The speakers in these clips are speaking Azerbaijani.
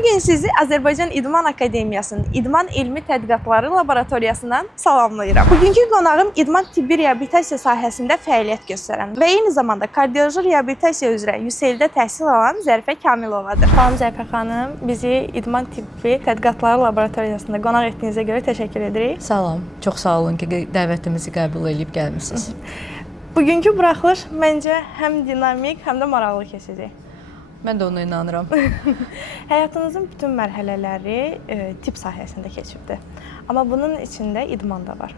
Bugün sizi Azərbaycan İdman Akademiyasının İdman Elmi Tədqiqatları Laboratoriyasından salamlayıram. Bugünkü qonağım idman tibbi reabilitasiya sahəsində fəaliyyət göstərən və eyni zamanda kardioloji reabilitasiya üzrə UCL-də təhsil alan Zərifə Kamilovadır. Salam Zərifə xanım, bizi İdman Tibbi Tədqiqatları Laboratoriyasında qonaq etdiyinizə görə təşəkkür edirik. Salam, çox sağ olun ki, dəvətimizi qəbul edib gəlmisiniz. Bugünkü buraxılış məncə həm dinamik, həm də maraqlı keçəcək. Mən də ona inanıram. Həyatınızın bütün mərhələləri tibb sahəsində keçibdir. Amma bunun içində idman da var.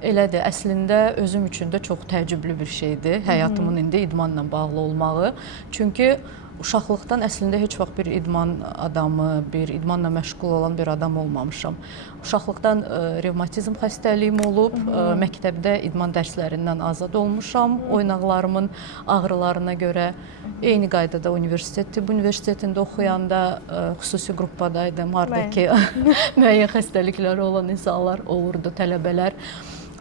Elədir, əslində özüm üçün də çox təəccüblü bir şeydir. Həyatımın indi idmanla bağlı olmağı. Çünki uşaqlıqdan əslində heç vaxt bir idman adamı, bir idmanla məşğul olan bir adam olmamışam. Uşaqlıqdan revmatizm xəstəliyim olub, məktəbdə idman dərslərindən azad olmuşam. Oynaqlarımın ağrılarına görə eyni qaydada tibb universitetində oxuyanda xüsusi qrupadaydım. Haradakı müəyyən xəstəlikləri olan insanlar olurdu, tələbələr.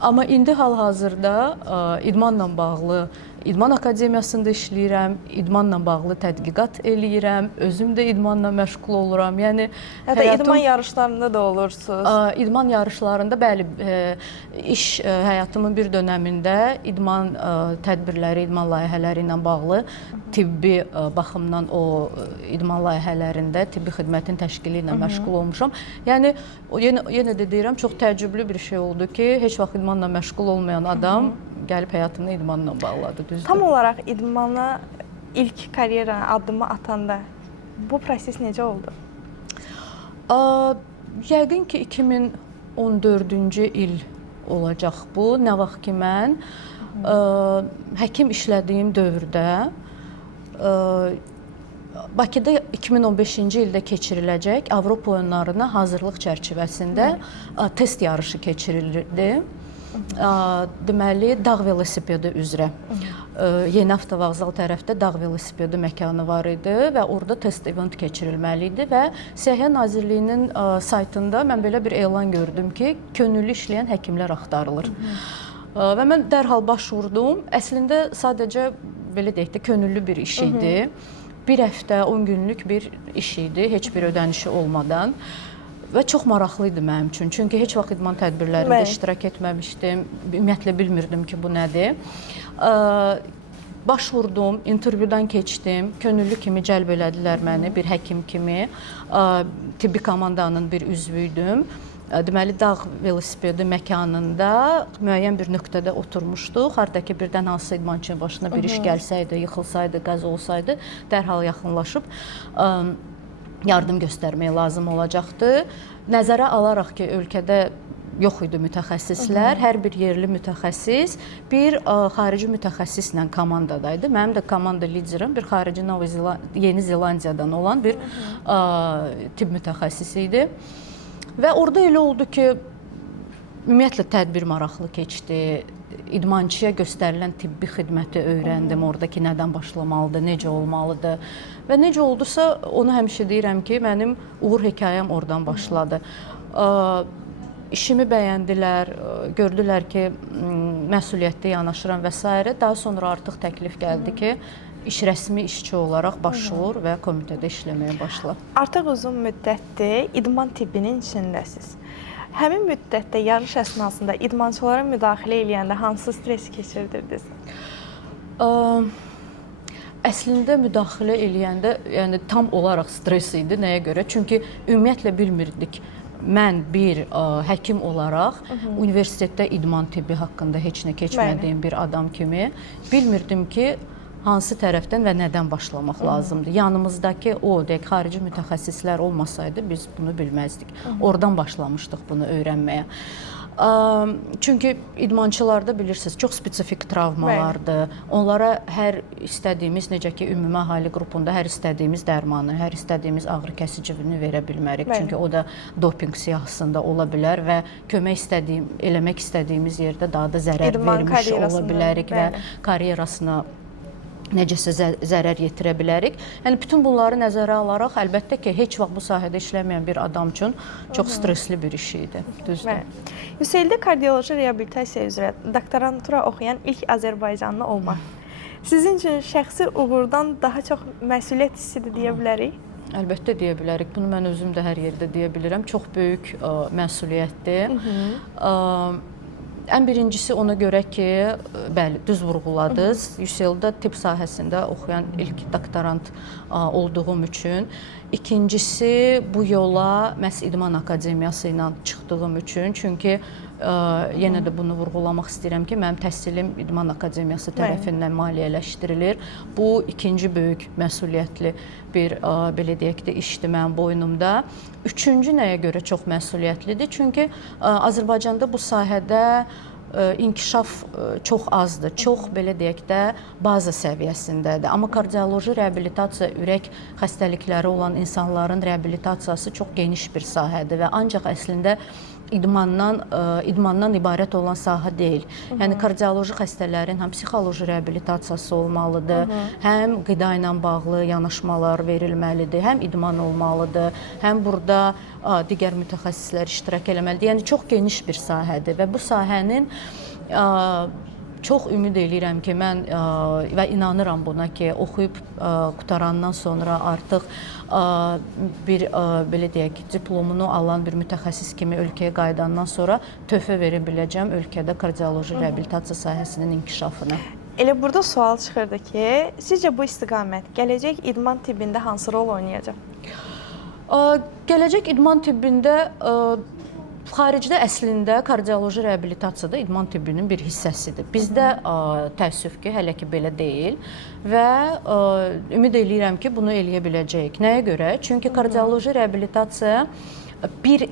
Amma indi hal-hazırda idmanla bağlı İdman Akademiyasında işləyirəm, idmanla bağlı tədqiqat eləyirəm, özüm də idmanla məşğul oluram. Yəni hətta idman yarışlarında da olursunuz. İdman yarışlarında, bəli, həyatımın bir dönəmində idman tədbirləri, idman layihələri ilə bağlı tibbi baxımdan o idman layihələrində tibbi xidmətin təşkili ilə məşğul olmuşam. Yəni yenə də deyirəm, çox təəccüblü bir şey oldu ki, heç vaxt idmanla məşğul olmayan adam gəlib həyatını idmanla bağladı, düzdür. Tam olaraq idmana ilk karyera addımı atanda bu proses necə oldu? Yəqin ki, 2014-cü il olacaq bu. Nə vaxt ki, mən həkim işlədiyim dövrdə Bakıda 2015-ci ildə keçiriləcək Avropa oyunlarına hazırlıq çərçivəsində test yarışı keçirilirdi. Deməli, dağ velosipedi üzrə. Yeni avtovağzal tərəfdə dağ velosipedi məkanı var idi və orada test event keçirilməli idi və Səhiyyə Nazirliyinin saytında mən belə bir elan gördüm ki, könüllü işləyən həkimlər axtarılır. Və mən dərhal başvurdum. Əslində sadəcə belə deyək də könüllü bir iş idi. Bir həftə, 10 günlük bir iş idi, heç bir ödənişi olmadan. Və çox maraqlı idi mənim üçün. Çünki heç vaxt idman tədbirlərində iştirak etməmişdim. Ümumiyyətlə bilmirdim ki, bu nədir. Başvurdum, intervyudan keçdim. Könüllü kimi cəlb elədilər məni, bir həkim kimi. Tibbi komandanın bir üzvüydüm. Deməli, dağ velosipedi məkanında müəyyən bir nöqtədə oturmuşduq. Haradakı birdən hansısa idmançının başına bir iş gəlsəydi, yıxılsaydı, qəza olsaydı, dərhal yaxınlaşıb yardım göstərməyə lazım olacaqdı. Nəzərə alaraq ki, ölkədə yox idi mütəxəssislər, hər bir yerli mütəxəssis bir xarici mütəxəssislə komandadaydı. Mənim də komanda liderim bir xarici Yeni Zelandiyadan olan bir tibb mütəxəssisi idi. Və orada elə oldu ki, ümumiyyətlə tədbir maraqlı keçdi. İdmançıya göstərilən tibbi xidməti öyrəndim, oradakı nədən başlamalıdır, necə olmalıdır. Və necə oldusa, onu həmişə deyirəm ki, mənim uğur hekayəm oradan başladı. İşimi bəyəndilər, gördülər ki, məsuliyyətli yanaşıram və s. Daha sonra artıq təklif gəldi ki, rəsmi işçi olaraq başvur və komitədə işləməyə başla. Artıq uzun müddətdir idman tibbinin içindəsiz. Həmin müddətdə yarış əsnasında idmançılara müdaxilə eləyəndə hansı stresi keçirdirdiniz? Əslində müdaxilə eləyəndə yəni tam olaraq stres idi. Nəyə görə? Çünki ümumiyyətlə bilmirdik. Mən bir həkim olaraq universitetdə idman tibbi haqqında heç nə keçmədiyim bir adam kimi bilmirdim ki, hansı tərəfdən və nədən başlamaq lazımdır. Yanımızdakı deyək, xarici mütəxəssislər olmasaydı biz bunu bilməzdik. Oradan başlamışdıq bunu öyrənməyə. Çünki idmançılarda bilirsiniz, çox spesifik travmalardır. Onlara hər istədiyimiz, necə ki, ümumi əhali qrupunda hər istədiyimiz dərmanı, hər istədiyimiz ağrı kəsicini verə bilmərik. Çünki o da dopinq siyahısında ola bilər və eləmək istədiyimiz yerdə daha da zərər vermiş ola bilərik və karyerasına necəsə zərər yetirə bilərik. Yəni, bütün bunları nəzərə alaraq, əlbəttə ki, heç vaxt bu sahədə işləməyən bir adam üçün çox stresli bir iş idi. Düzdür. UCL-də kardioloji reabilitasiya üzrə doktorantura oxuyan ilk Azərbaycanlı olmaq sizin üçün şəxsi uğurdan daha çox məsuliyyət hissidir deyə bilərik? Əlbəttə deyə bilərik. Bunu mən özüm də hər yerdə deyə bilirəm. Çox böyük məsuliyyətdir. Ən birincisi ona görə ki, bəli, düz vurğuladınız. UCL-da tibb sahəsində oxuyan ilk doktorant olduğum üçün. İkincisi, bu yola məhz İdman Akademiyası ilə çıxdığım üçün. Çünki yenə də bunu vurğulamaq istəyirəm ki, mənim təhsilim İdman Akademiyası tərəfindən maliyyələşdirilir. Bu ikinci böyük məsuliyyətli bir belə deyək də işdir mənim boynumda. Üçüncü nəyə görə çox məsuliyyətlidir? Çünki Azərbaycanda bu sahədə inkişaf çox azdır. Çox belə deyək də baza səviyyəsindədir. Amma kardioloji reabilitasiya, ürək xəstəlikləri olan insanların reabilitasiyası çox geniş bir sahədir və ancaq əslində idmandan ibarət olan sahə deyil. Yəni kardioloji xəstələrin həm psixoloji reabilitasiyası olmalıdır, həm qida ilə bağlı yanaşmalar verilməlidir, həm idman olmalıdır, həm burada digər mütəxəssislər iştirak eləməlidir. Yəni çox geniş bir sahədir və bu sahənin çox ümid eləyirəm ki, mən və inanıram buna ki, oxuyub qutarandan sonra artıq bir belə deyək ki, diplomunu alan bir mütəxəssis kimi ölkəyə qayıdandan sonra töhfə verə biləcəm ölkədə kardioloji reabilitasiya sahəsinin inkişafına. Elə burada sual çıxırdı ki, sizcə bu istiqamət gələcək idman tibbində hansı rol oynayacaq? Gələcək idman tibbində xaricdə əslində kardioloji reabilitasiyada idman tibbinin bir hissəsidir. Bizdə təəssüf ki, hələ ki belə deyil və ümid eləyirəm ki, bunu eləyə biləcəyik. Nəyə görə? Çünki kardioloji reabilitasiya bir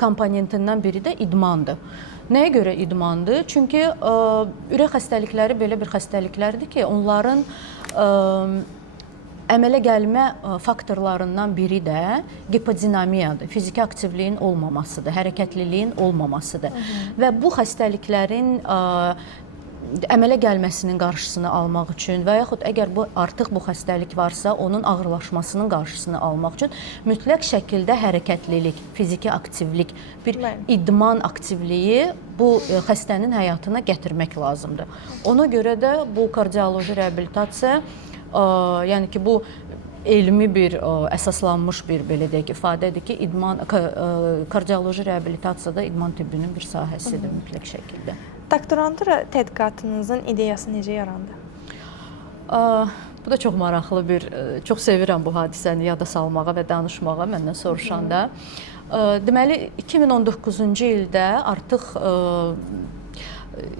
komponentindən biri də idmandır. Nəyə görə idmandır? Çünki ürək xəstəlikləri belə bir xəstəliklərdir ki, onların əmələ gəlmə faktorlarından biri də gipodinamiyadır, fiziki aktivliyin olmamasıdır, hərəkətliliyin olmamasıdır. Və bu xəstəliklərin əmələ gəlməsinin qarşısını almaq üçün və yaxud əgər artıq bu xəstəlik varsa, onun ağırlaşmasının qarşısını almaq üçün mütləq şəkildə hərəkətlilik, fiziki aktivlik, bir idman aktivliyi bu xəstənin həyatına gətirmək lazımdır. Ona görə də bu kardioloji reabilitasiya, yəni ki, bu elmi bir əsaslanmış bir belə deyək ifadədir ki, kardioloji reabilitasiyada idman tibbinin bir sahəsidir mütləq şəkildə. Doktorantura tədqiqatınızın ideyası necə yarandı? Bu da çox maraqlı bir, çox sevirəm bu hadisəni yada salmağa və danışmağa məndən soruşanda. Deməli, 2019-cu ildə artıq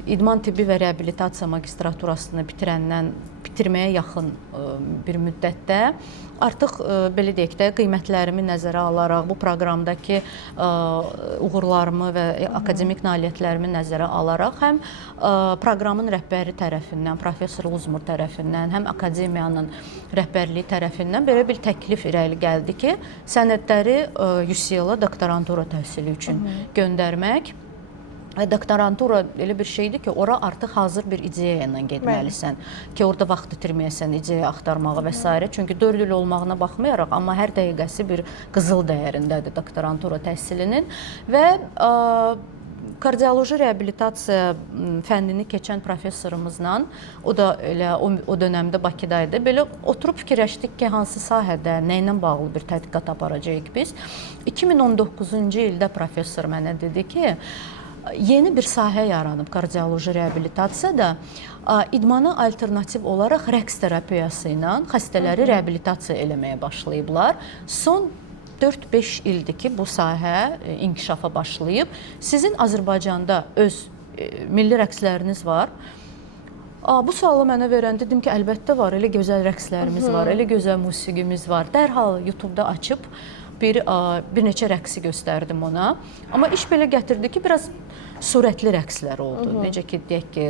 İdman tibbi və reabilitasiya magistraturasını bitirməyə yaxın bir müddətdə artıq belə deyək də qiymətlərimi nəzərə alaraq, bu proqramdakı uğurlarımı və akademik nailiyyətlərimi nəzərə alaraq həm proqramın rəhbəri tərəfindən, professor Uzmur tərəfindən, həm akademiyanın rəhbərliyi tərəfindən belə bir təklif irəli gəldi ki, sənədləri UCL-a doktorantura təhsili üçün göndərmək. Doktorantura elə bir şeydir ki, ora artıq hazır bir ideya ilə getməlisən ki, orada vaxt itirməyəsən ideya axtarmağa və s. Çünki 4 il olmağına baxmayaraq, amma hər dəqiqəsi bir qızıl dəyərindədir doktorantura təhsilinin və kardioloji reabilitasiya fənnini keçən professorumuzla, o da elə o dönəmdə Bakıdaydı, belə oturub fikirləşdik ki, hansı sahədə, nə ilə bağlı bir tədqiqat aparacağıq biz. 2019-cu ildə professor mənə dedi ki, yeni bir sahə yaranıb kardioloji reabilitasiyada, idmana alternativ olaraq rəqs terapiyası ilə xəstələri reabilitasiya eləməyə başlayıblar. Son 4-5 ildir ki, bu sahə inkişafa başlayıb. Sizin Azərbaycanda öz milli rəqsləriniz var. Bu sualı mənə verəndə dedim ki, əlbəttə var, elə gözəl rəqslərimiz var, elə gözəl musiqimiz var. Dərhal YouTube-da açıb bir neçə rəqsi göstərdim ona. Amma iş belə gətirdi ki, biraz surətli rəqslər oldu. Necə ki, deyək ki,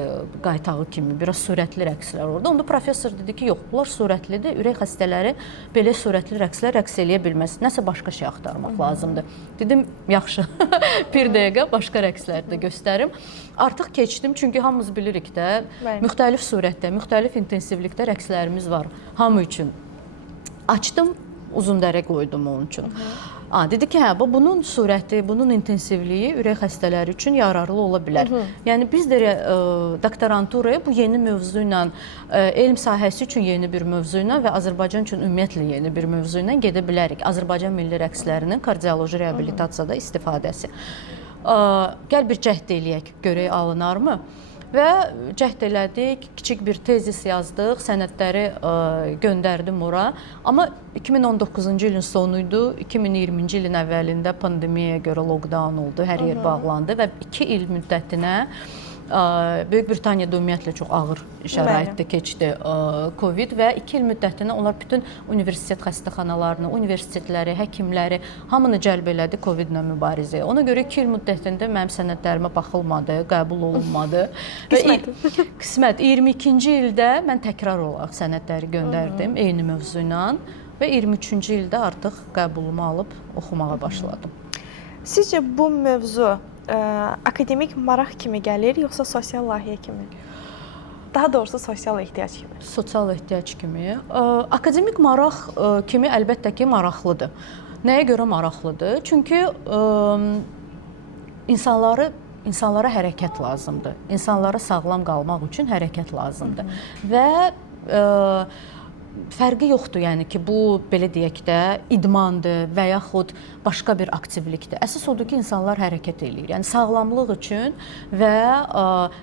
qaytağı kimi biraz surətli rəqslər oldu. Onda professor dedi ki, yox, bunlar surətlidir. Ürək xəstələri belə surətli rəqslər rəqs eləyə bilməz. Nəsə başqa şey axtarmaq lazımdır. Dedim, yaxşı, bir dəqiqə başqa rəqsləri də göstərim. Artıq keçdim, çünki hamımız bilirik də, müxtəlif surətdə, müxtəlif intensivlikdə rəqslərimiz var hamı üçün. Açdım. Uzundərə qoydum onun üçün. Dedi ki, hə, bunun surəti, bunun intensivliyi ürək xəstələri üçün yararlı ola bilər. Yəni biz də doktoranturaya bu yeni mövzu ilə, elm sahəsi üçün yeni bir mövzu ilə və Azərbaycan üçün ümumiyyətlə yeni bir mövzu ilə gedə bilərik. Azərbaycan milli rəqslərinin kardioloji reabilitasiyada istifadəsi. Gəl bir cəhd eləyək, görək alınarmı? Və cəhd elədik, kiçik bir tezis yazdıq, sənədləri göndərdim ora. Amma 2019-cu ilin sonuydu, 2020-ci ilin əvvəlində pandemiyaya görə lockdown oldu, hər yer bağlandı və 2 il müddətinə Böyük Britaniyada ümumiyyətlə çox ağır şəraitdə keçdi Covid və 2 il müddətinə onlar bütün universitet xəstəxanalarını, universitetləri, həkimləri hamını cəlb elədi Covid-lə mübarizəyə. Ona görə 2 il müddətində mənim sənədlərimə baxılmadı, qəbul olunmadı. Qismət 22-ci ildə mən təkrar olaraq sənədləri göndərdim eyni mövzu ilə və 23-cü ildə artıq qəbulumu alıb oxumağa başladım. Sizcə bu mövzu akademik maraq kimi gəlir, yoxsa sosial layihə kimi? Daha doğrusu sosial ehtiyac kimi. Sosial ehtiyac kimi. Akademik maraq kimi əlbəttə ki, maraqlıdır. Nəyə görə maraqlıdır? Çünki insanlara hərəkət lazımdır. İnsanlara sağlam qalmaq üçün hərəkət lazımdır. Və fərqi yoxdur, yəni ki, bu belə deyək də idmandır və yaxud başqa bir aktivlikdir. Əsas odur ki, insanlar hərəkət eləyir. Yəni sağlamlıq üçün və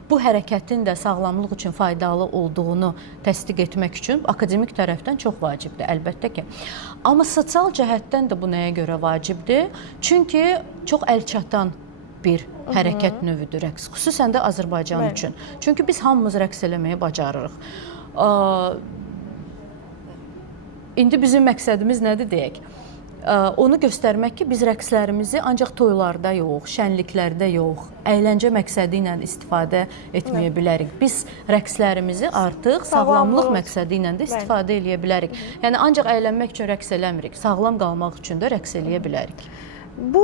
bu hərəkətin də sağlamlıq üçün faydalı olduğunu təsdiq etmək üçün akademik tərəfdən çox vacibdir, əlbəttə ki. Amma sosial cəhətdən də bu nəyə görə vacibdir? Çünki çox əlçatan bir hərəkət növüdür rəqs, xüsusən də Azərbaycan üçün. Çünki biz hamımız rəqs eləməyi bacarırıq. İndi bizim məqsədimiz nədir deyək? Onu göstərmək ki, biz rəqslərimizi ancaq toylarda yox, şənliklərdə yox, əyləncə məqsədi ilə istifadə etməyə bilərik. Biz rəqslərimizi artıq sağlamlıq məqsədi ilə də istifadə eləyə bilərik. Yəni ancaq əylənmək üçün rəqs eləmirik, sağlam qalmaq üçün də rəqs eləyə bilərik. Bu,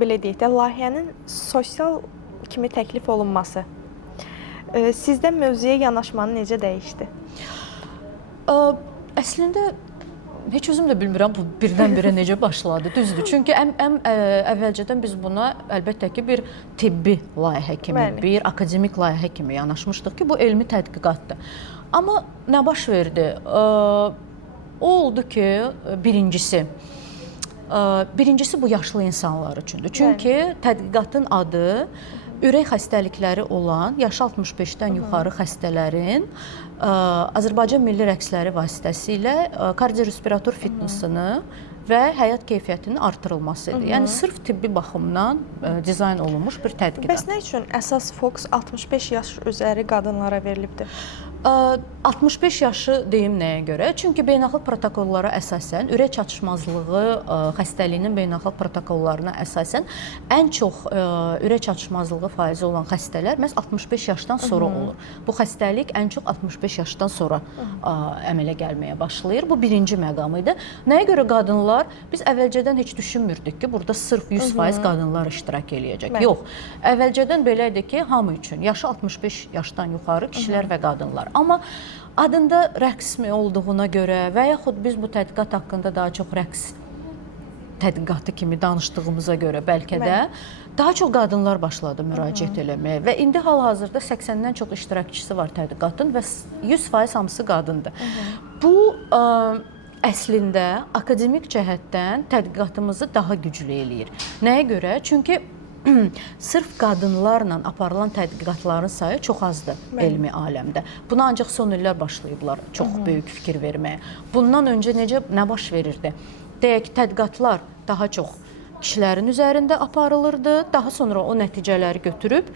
belə deyək də, layihənin sosial kimi təklif olunması sizdə mövzuya yanaşmanı necə dəyişdi? Əslində, heç özüm də bilmirəm bu birdən-birə necə başladı, düzdür. Çünki əvvəlcədən biz buna əlbəttə ki, bir tibbi layihə kimi, bir akademik layihə kimi yanaşmışdıq ki, bu elmi tədqiqatdır. Amma nə baş verdi? O oldu ki, birincisi bu yaşlı insanlar üçündür. Çünki tədqiqatın adı ürək xəstəlikləri olan yaşı 65-dən yuxarı xəstələrin Azərbaycan milli rəqsləri vasitəsilə kardiorespirator fitnessini və həyat keyfiyyətinin artırılmasıdır. Yəni sırf tibbi baxımdan dizayn olunmuş bir tədqiqat. Bəs nə üçün əsas fokus 65 yaş üzəri qadınlara verilibdir? 65 yaşı deyim nəyə görə? Çünki beynəlxalq protokollara əsasən, ürək çatışmazlığı xəstəliyinin beynəlxalq protokollarına əsasən ən çox ürək çatışmazlığı faizi olan xəstələr məhz 65 yaşdan sonra olur. Bu xəstəlik ən çox 65 yaşdan sonra əmələ gəlməyə başlayır. Bu birinci məqam idi. Nəyə görə qadınlar? Biz əvvəlcədən heç düşünmürdük ki, burada sırf 100% qadınlar iştirak eləyəcək. Yox, əvvəlcədən belə idi ki, hamı üçün, yaşı 65 yaşdan yuxarı kişilər və qadınlar. Amma adında rəqs mi olduğuna görə və yaxud biz bu tədqiqat haqqında daha çox rəqs tədqiqatı kimi danışdığımıza görə bəlkə də daha çox qadınlar başladı müraciət eləməyə və indi hal-hazırda 80-dən çox iştirakçısı var tədqiqatın və 100% hamısı qadındır. Bu əslində akademik cəhətdən tədqiqatımızı daha güclü eləyir. Nəyə görə? Çünki sırf qadınlarla aparılan tədqiqatların sayı çox azdır elmi aləmdə. Buna ancaq son illər başlayıblar çox böyük fikir verməyə. Bundan öncə nə baş verirdi? Deyək ki, tədqiqatlar daha çox kişilərin üzərində aparılırdı, daha sonra o nəticələri götürüb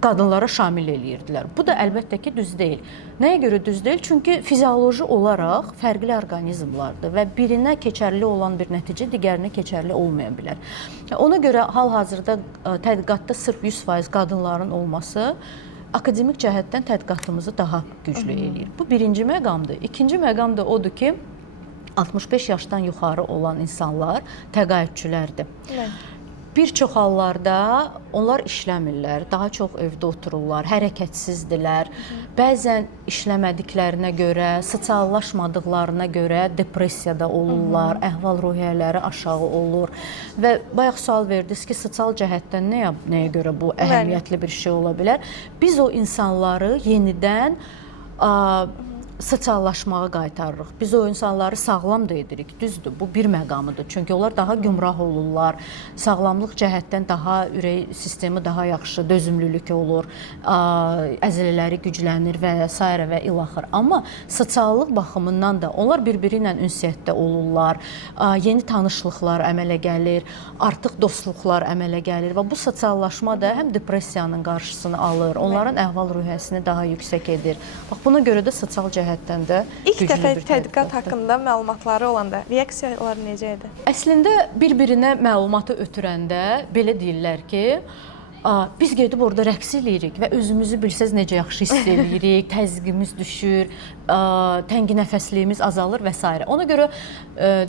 qadınlara şamil eləyirdilər. Bu da əlbəttə ki, düz deyil. Nəyə görə düz deyil? Çünki fizioloji olaraq fərqli orqanizmlardır və birinə keçərli olan bir nəticə digərinə keçərli olmaya bilər. Ona görə hal-hazırda tədqiqatda sırf 100% qadınların olması akademik cəhətdən tədqiqatımızı daha güclü eləyir. Bu birinci məqamdır. İkinci məqam da odur ki, 65 yaşdan yuxarı olan insanlar təqaüdçülərdir. Bir çox hallarda onlar işləmirlər, daha çox evdə otururlar, hərəkətsizdirlər. Bəzən işləmədiklərinə görə, sosiallaşmadıqlarına görə depressiyada olurlar, əhval-ruhiyyələri aşağı olur. Və bayaq sual verdiniz ki, sosial cəhətdən nəyə görə bu əhəmiyyətli bir şey ola bilər? Biz o insanları yenidən sosiallaşmağa qaytarırıq. Biz o insanları sağlam da edirik. Düzdür, bu bir məqamıdır. Çünki onlar daha gümrah olurlar. Sağlamlıq cəhətdən daha ürək sistemi daha yaxşı, dözümlülük olur, əzələləri güclənir və s. və ilaxır. Amma sosiallıq baxımından da onlar bir-biri ilə ünsiyyətdə olurlar. Yeni tanışlıqlar əmələ gəlir, artıq dostluqlar əmələ gəlir və bu sosiallaşma da həm depressiyanın qarşısını alır, onların əhval-ruhiyyəsini daha yüksək edir. Bax, buna görə də sosial cəhətdən də İlk güclü dəfə bir tədqiqat haqqında məlumatları olanda reaksiyalar necə idi? Əslində bir-birinə məlumatı ötürəndə belə deyirlər ki, biz gedib orada rəqs eləyirik və özümüzü bilsəz necə yaxşı hiss eləyirik, təzyiqimiz düşür, tənginəfəsliyimiz azalır və s. Ona görə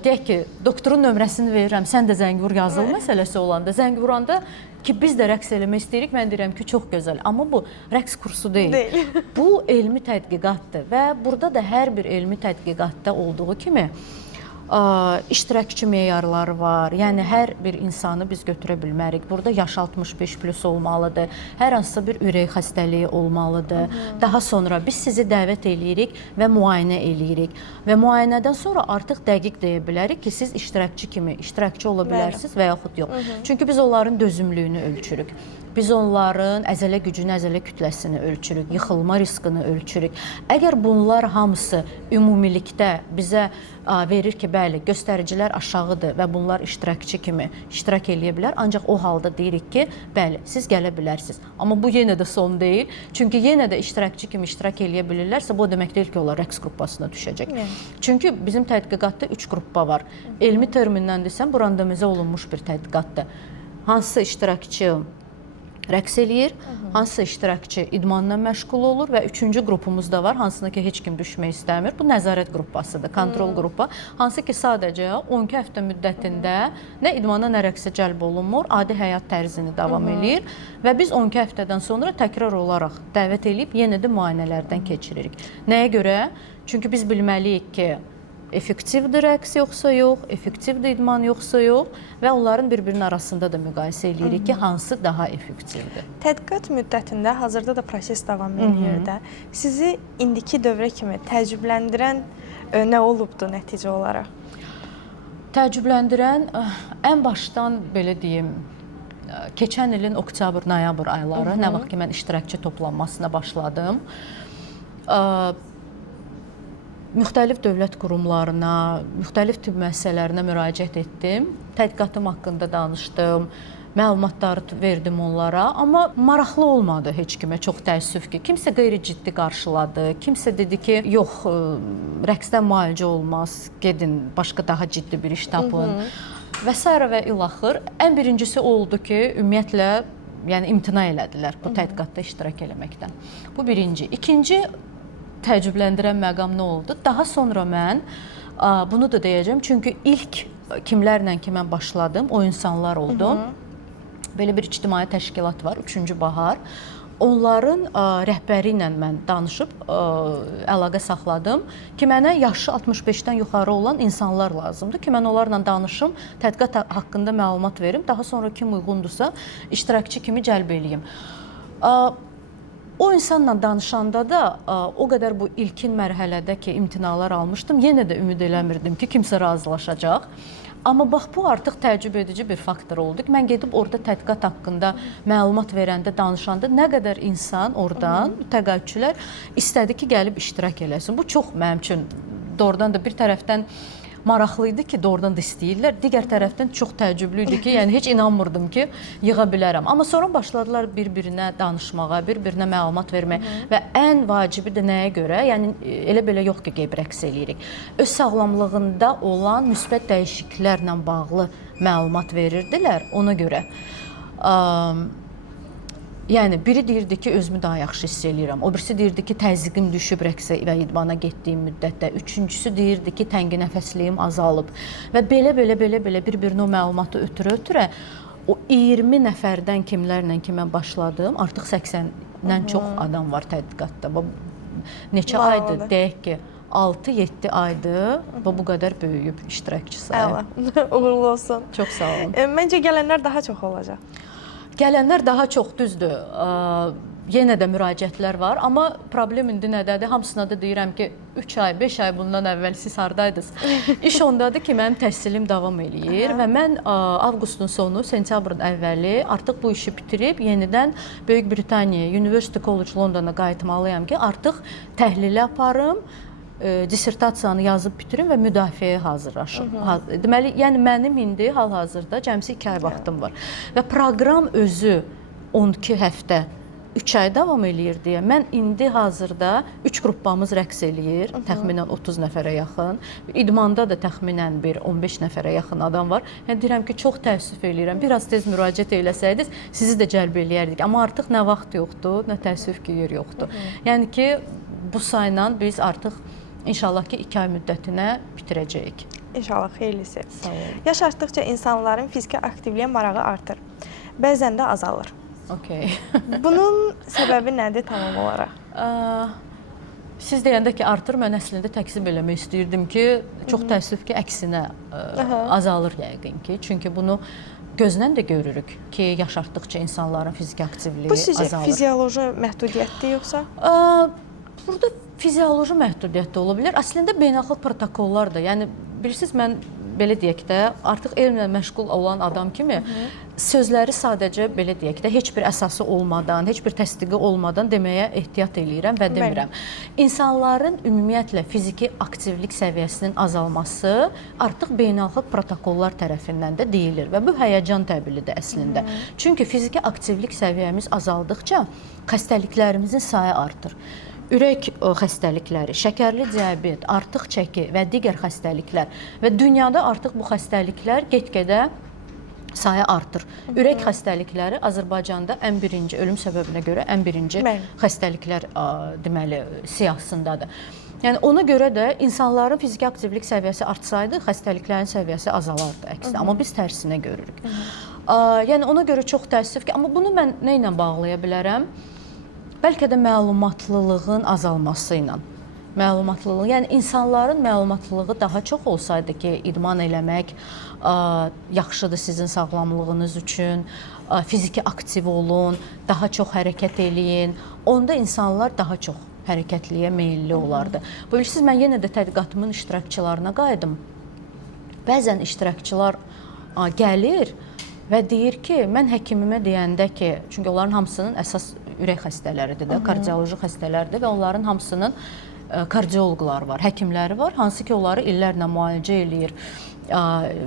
deyək ki, doktorun nömrəsini verirəm, sən də zəng vur yazılı məsələsi olanda, zəng vuranda ki, biz də rəqs eləmək istəyirik, mən deyirəm ki, çox gözəl. Amma bu rəqs kursu deyil. Bu elmi tədqiqatdır və burada da hər bir elmi tədqiqatda olduğu kimi iştirakçı meyarları var. Yəni hər bir insanı biz götürə bilmərik. Burada yaş 65 plus olmalıdır. Hər hansısa bir ürək xəstəliyi olmalıdır. Daha sonra biz sizi dəvət eləyirik və müayinə eləyirik. Və müayinədən sonra artıq dəqiq deyə bilərik ki, siz iştirakçı kimi iştirakçı ola bilərsiniz və yaxud yox. Çünki biz onların dözümlüyünü ölçürük. Biz onların əzələ gücünü, əzələ kütləsini ölçürük, yıxılma riskini ölçürük. Əgər bunlar hamısı ümumilikdə bizə verir ki, bəli, göstəricilər aşağıdır və bunlar iştirakçı kimi iştirak eləyə bilər, ancaq o halda deyirik ki, bəli, siz gələ bilərsiniz. Amma bu yenə də son deyil. Çünki yenə də iştirakçı kimi iştirak eləyə bilirlərsə, bu demək deyil ki, onlar rəqs qrupasına düşəcək. Çünki bizim tədqiqatda 3 qrupa var. Elmi termindən desəm, bu randomizə olunmuş bir tədqiqatdır. Hansısa iştirakçı rəqs eləyir, hansısa iştirakçı idmanla məşğul olur və 3-cü qrupumuz da var, hansına ki, heç kim düşmək istəmir. Bu nəzarət qrupasıdır, kontrol qrupu. Hansı ki, sadəcə 12 həftə müddətində nə idmana, nə rəqsə cəlb olunmur, adi həyat tərzini davam eləyir və biz 12 həftədən sonra təkrar olaraq dəvət edib yenə də müayinələrdən keçiririk. Nəyə görə? Çünki biz bilməliyik ki, effektivdir rəqs yoxsa yox, effektivdir idman yoxsa yox və onların bir-birinin arasında da müqayisə edirik ki, hansı daha effektivdir. Tədqiqat müddətində hazırda da proses davam edir də. Sizi indiki dövrə kimi təəccübləndirən nə olubdu nəticə olaraq? Təəccübləndirən ən başdan belə deyim, keçən ilin oktyabr-noyabr ayları, nə vaxt ki, mən iştirakçı toplanmasına başladım, müxtəlif dövlət qurumlarına, müxtəlif tibb müəssisələrinə müraciət etdim. Tədqiqatım haqqında danışdım, məlumatları verdim onlara, amma maraqlı olmadı heç kimə, çox təəssüf ki. Kimsə qeyri-ciddi qarşıladı, kimsə dedi ki, yox, rəqsdən müalicə olmaz, gedin, başqa daha ciddi bir iş tapın və s. və ilaxır. Ən birincisi oldu ki, ümumiyyətlə, yəni imtina elədilər bu tədqiqatda iştirak eləməkdən. Bu birinci. İkinci, təəccübləndirən məqam nə oldu? Daha sonra mən bunu da deyəcəm, çünki ilk kimlərlə ki mən başladım, o insanlar oldu. Belə bir ictimai təşkilat var, 3-cü Bahar. Onların rəhbəri ilə mən danışıb əlaqə saxladım ki, mənə yaşı 65-dən yuxarı olan insanlar lazımdır ki, mən onlarla danışım, tədqiqat haqqında məlumat verim, daha sonra kim uyğundursa iştirakçı kimi cəlb eləyim. O insanla danışanda da o qədər bu ilkin mərhələdə ki, imtinalar almışdım, yenə də ümid eləmirdim ki, kimsə razılaşacaq. Amma bax, bu artıq təəccüb edici bir faktor oldu ki, mən gedib orada tədqiqat haqqında məlumat verəndə, danışanda nə qədər insan oradan, təqaüdçülər istədi ki, gəlib iştirak eləsin. Bu çox mənim üçün doğrudan da bir tərəfdən maraqlı idi ki, doğrudan da istəyirlər. Digər tərəfdən çox təəccüblü idi ki, yəni heç inanmırdım ki, yığa bilərəm. Amma sonra başladılar bir-birinə danışmağa, bir-birinə məlumat vermək və ən vacibi də nəyə görə? Yəni elə belə yox ki, qeyb rəqs eləyirik. Öz sağlamlığında olan müsbət dəyişikliklərlə bağlı məlumat verirdilər ona görə. Yəni, biri deyirdi ki, özümü daha yaxşı hiss eləyirəm. O birisi deyirdi ki, təzyiqim düşüb rəqsə və idmana getdiyim müddətdə. Üçüncüsü deyirdi ki, tənginəfəsliyim azalıb. Və belə bir-birinə o məlumatı ötürə-ötürə o 20 nəfərdən kimlərlə ki mən başladım, artıq 80-dən çox adam var tədqiqatda. Neçə aydır, deyək ki, 6-7 aydır və bu qədər böyüyüb iştirakçı sayı. Uğurlu olsun. Çox sağ olun. Məncə gələnlər daha çox olacaq. Gələnlər daha çox düzdür. Yenə də müraciətlər var, amma problem indi nədədir? Hamısına da deyirəm ki, 3 ay, 5 ay bundan əvvəl siz hardaydınız? İş ondadır ki, mənim təhsilim davam eləyir və mən avqustun sonu, sentyabrın əvvəli artıq bu işi bitirib yenidən Böyük Britaniya University College Londona qayıtmalıyam ki, artıq təhlili aparım, dissertasiyanı yazıb bitirim və müdafiəyə hazırlaşım. Deməli, yəni mənim indi hal-hazırda cəmsi 2 ay vaxtım var və proqram özü 12 həftə 3 ay davam eləyir deyə mən indi hazırda 3 qrupamız rəqs eləyir, təxminən 30 nəfərə yaxın. İdmanda da təxminən bir 15 nəfərə yaxın adam var. Yəni deyirəm ki, çox təəssüf eləyirəm. Biraz tez müraciət eləsəydiniz, sizi də cəlb eləyərdik. Amma artıq nə vaxt yoxdur, nə təəssüf ki, yer yoxdur. Yəni ki, bu sayla biz artıq İnşallah ki, 2 ay müddətinə bitirəcəyik. İnşallah, xeyirlisi. Sağ olun. Yaş artdıqca insanların fiziki aktivliyə marağı artır. Bəzən də azalır. Okay. Bunun səbəbi nədir tamam olaraq? Siz deyəndə ki, artır, mən əslində təkzib eləmək istəyirdim ki, çox təəssüf ki, əksinə azalır yəqin ki. Çünki bunu gözlə də görürük ki, yaş artdıqca insanların fiziki aktivliyi azalır. Bu sizcə fizioloji məhdudiyyətdir yoxsa? Burada fizioloji məhdudiyyət də ola bilər. Əslində beynəlxalq protokollar da, yəni bilirsiniz, mən belə deyək də, artıq elmlə məşğul olan adam kimi sözləri sadəcə belə deyək də, heç bir əsası olmadan, heç bir təsdiqi olmadan deməyə ehtiyat eləyirəm və demirəm. İnsanların ümumiyyətlə fiziki aktivlik səviyyəsinin azalması artıq beynəlxalq protokollar tərəfindən də deyilir və bu həyəcan təbilidir əslində. Çünki fiziki aktivlik səviyyəmiz azaldıqca xəstəliklərimizin sayı artır. Ürək xəstəlikləri, şəkərli diabet, artıq çəki və digər xəstəliklər və dünyada artıq bu xəstəliklər get-gedə sayı artır. Ürək xəstəlikləri Azərbaycanda ən birinci, ölüm səbəbinə görə ən birinci xəstəliklər deməli siyahısındadır. Yəni ona görə də insanların fiziki aktivlik səviyyəsi artsaydı, xəstəliklərin səviyyəsi azalardı əksinə. Amma biz tərsinə görürük. Yəni ona görə çox təəssüf ki, amma bunu mən nə ilə bağlaya bilərəm? Bəlkə də məlumatlılığın azalması ilə. Məlumatlılıq, yəni insanların məlumatlılığı daha çox olsaydı ki, idman eləmək yaxşıdır sizin sağlamlığınız üçün, fiziki aktiv olun, daha çox hərəkət eləyin, onda insanlar daha çox hərəkətliyə meyilli olardı. Bilirsiniz, mən yenə də tədqiqatımın iştirakçılarına qayıdım. Bəzən iştirakçılar gəlir və deyir ki, mən həkimimə deyəndə ki, çünki onların hamısının əsas ürək xəstələridir də, kardioloji xəstələrdir və onların hamısının kardioloqları var, həkimləri var, hansı ki, onları illərlə müalicə eləyir,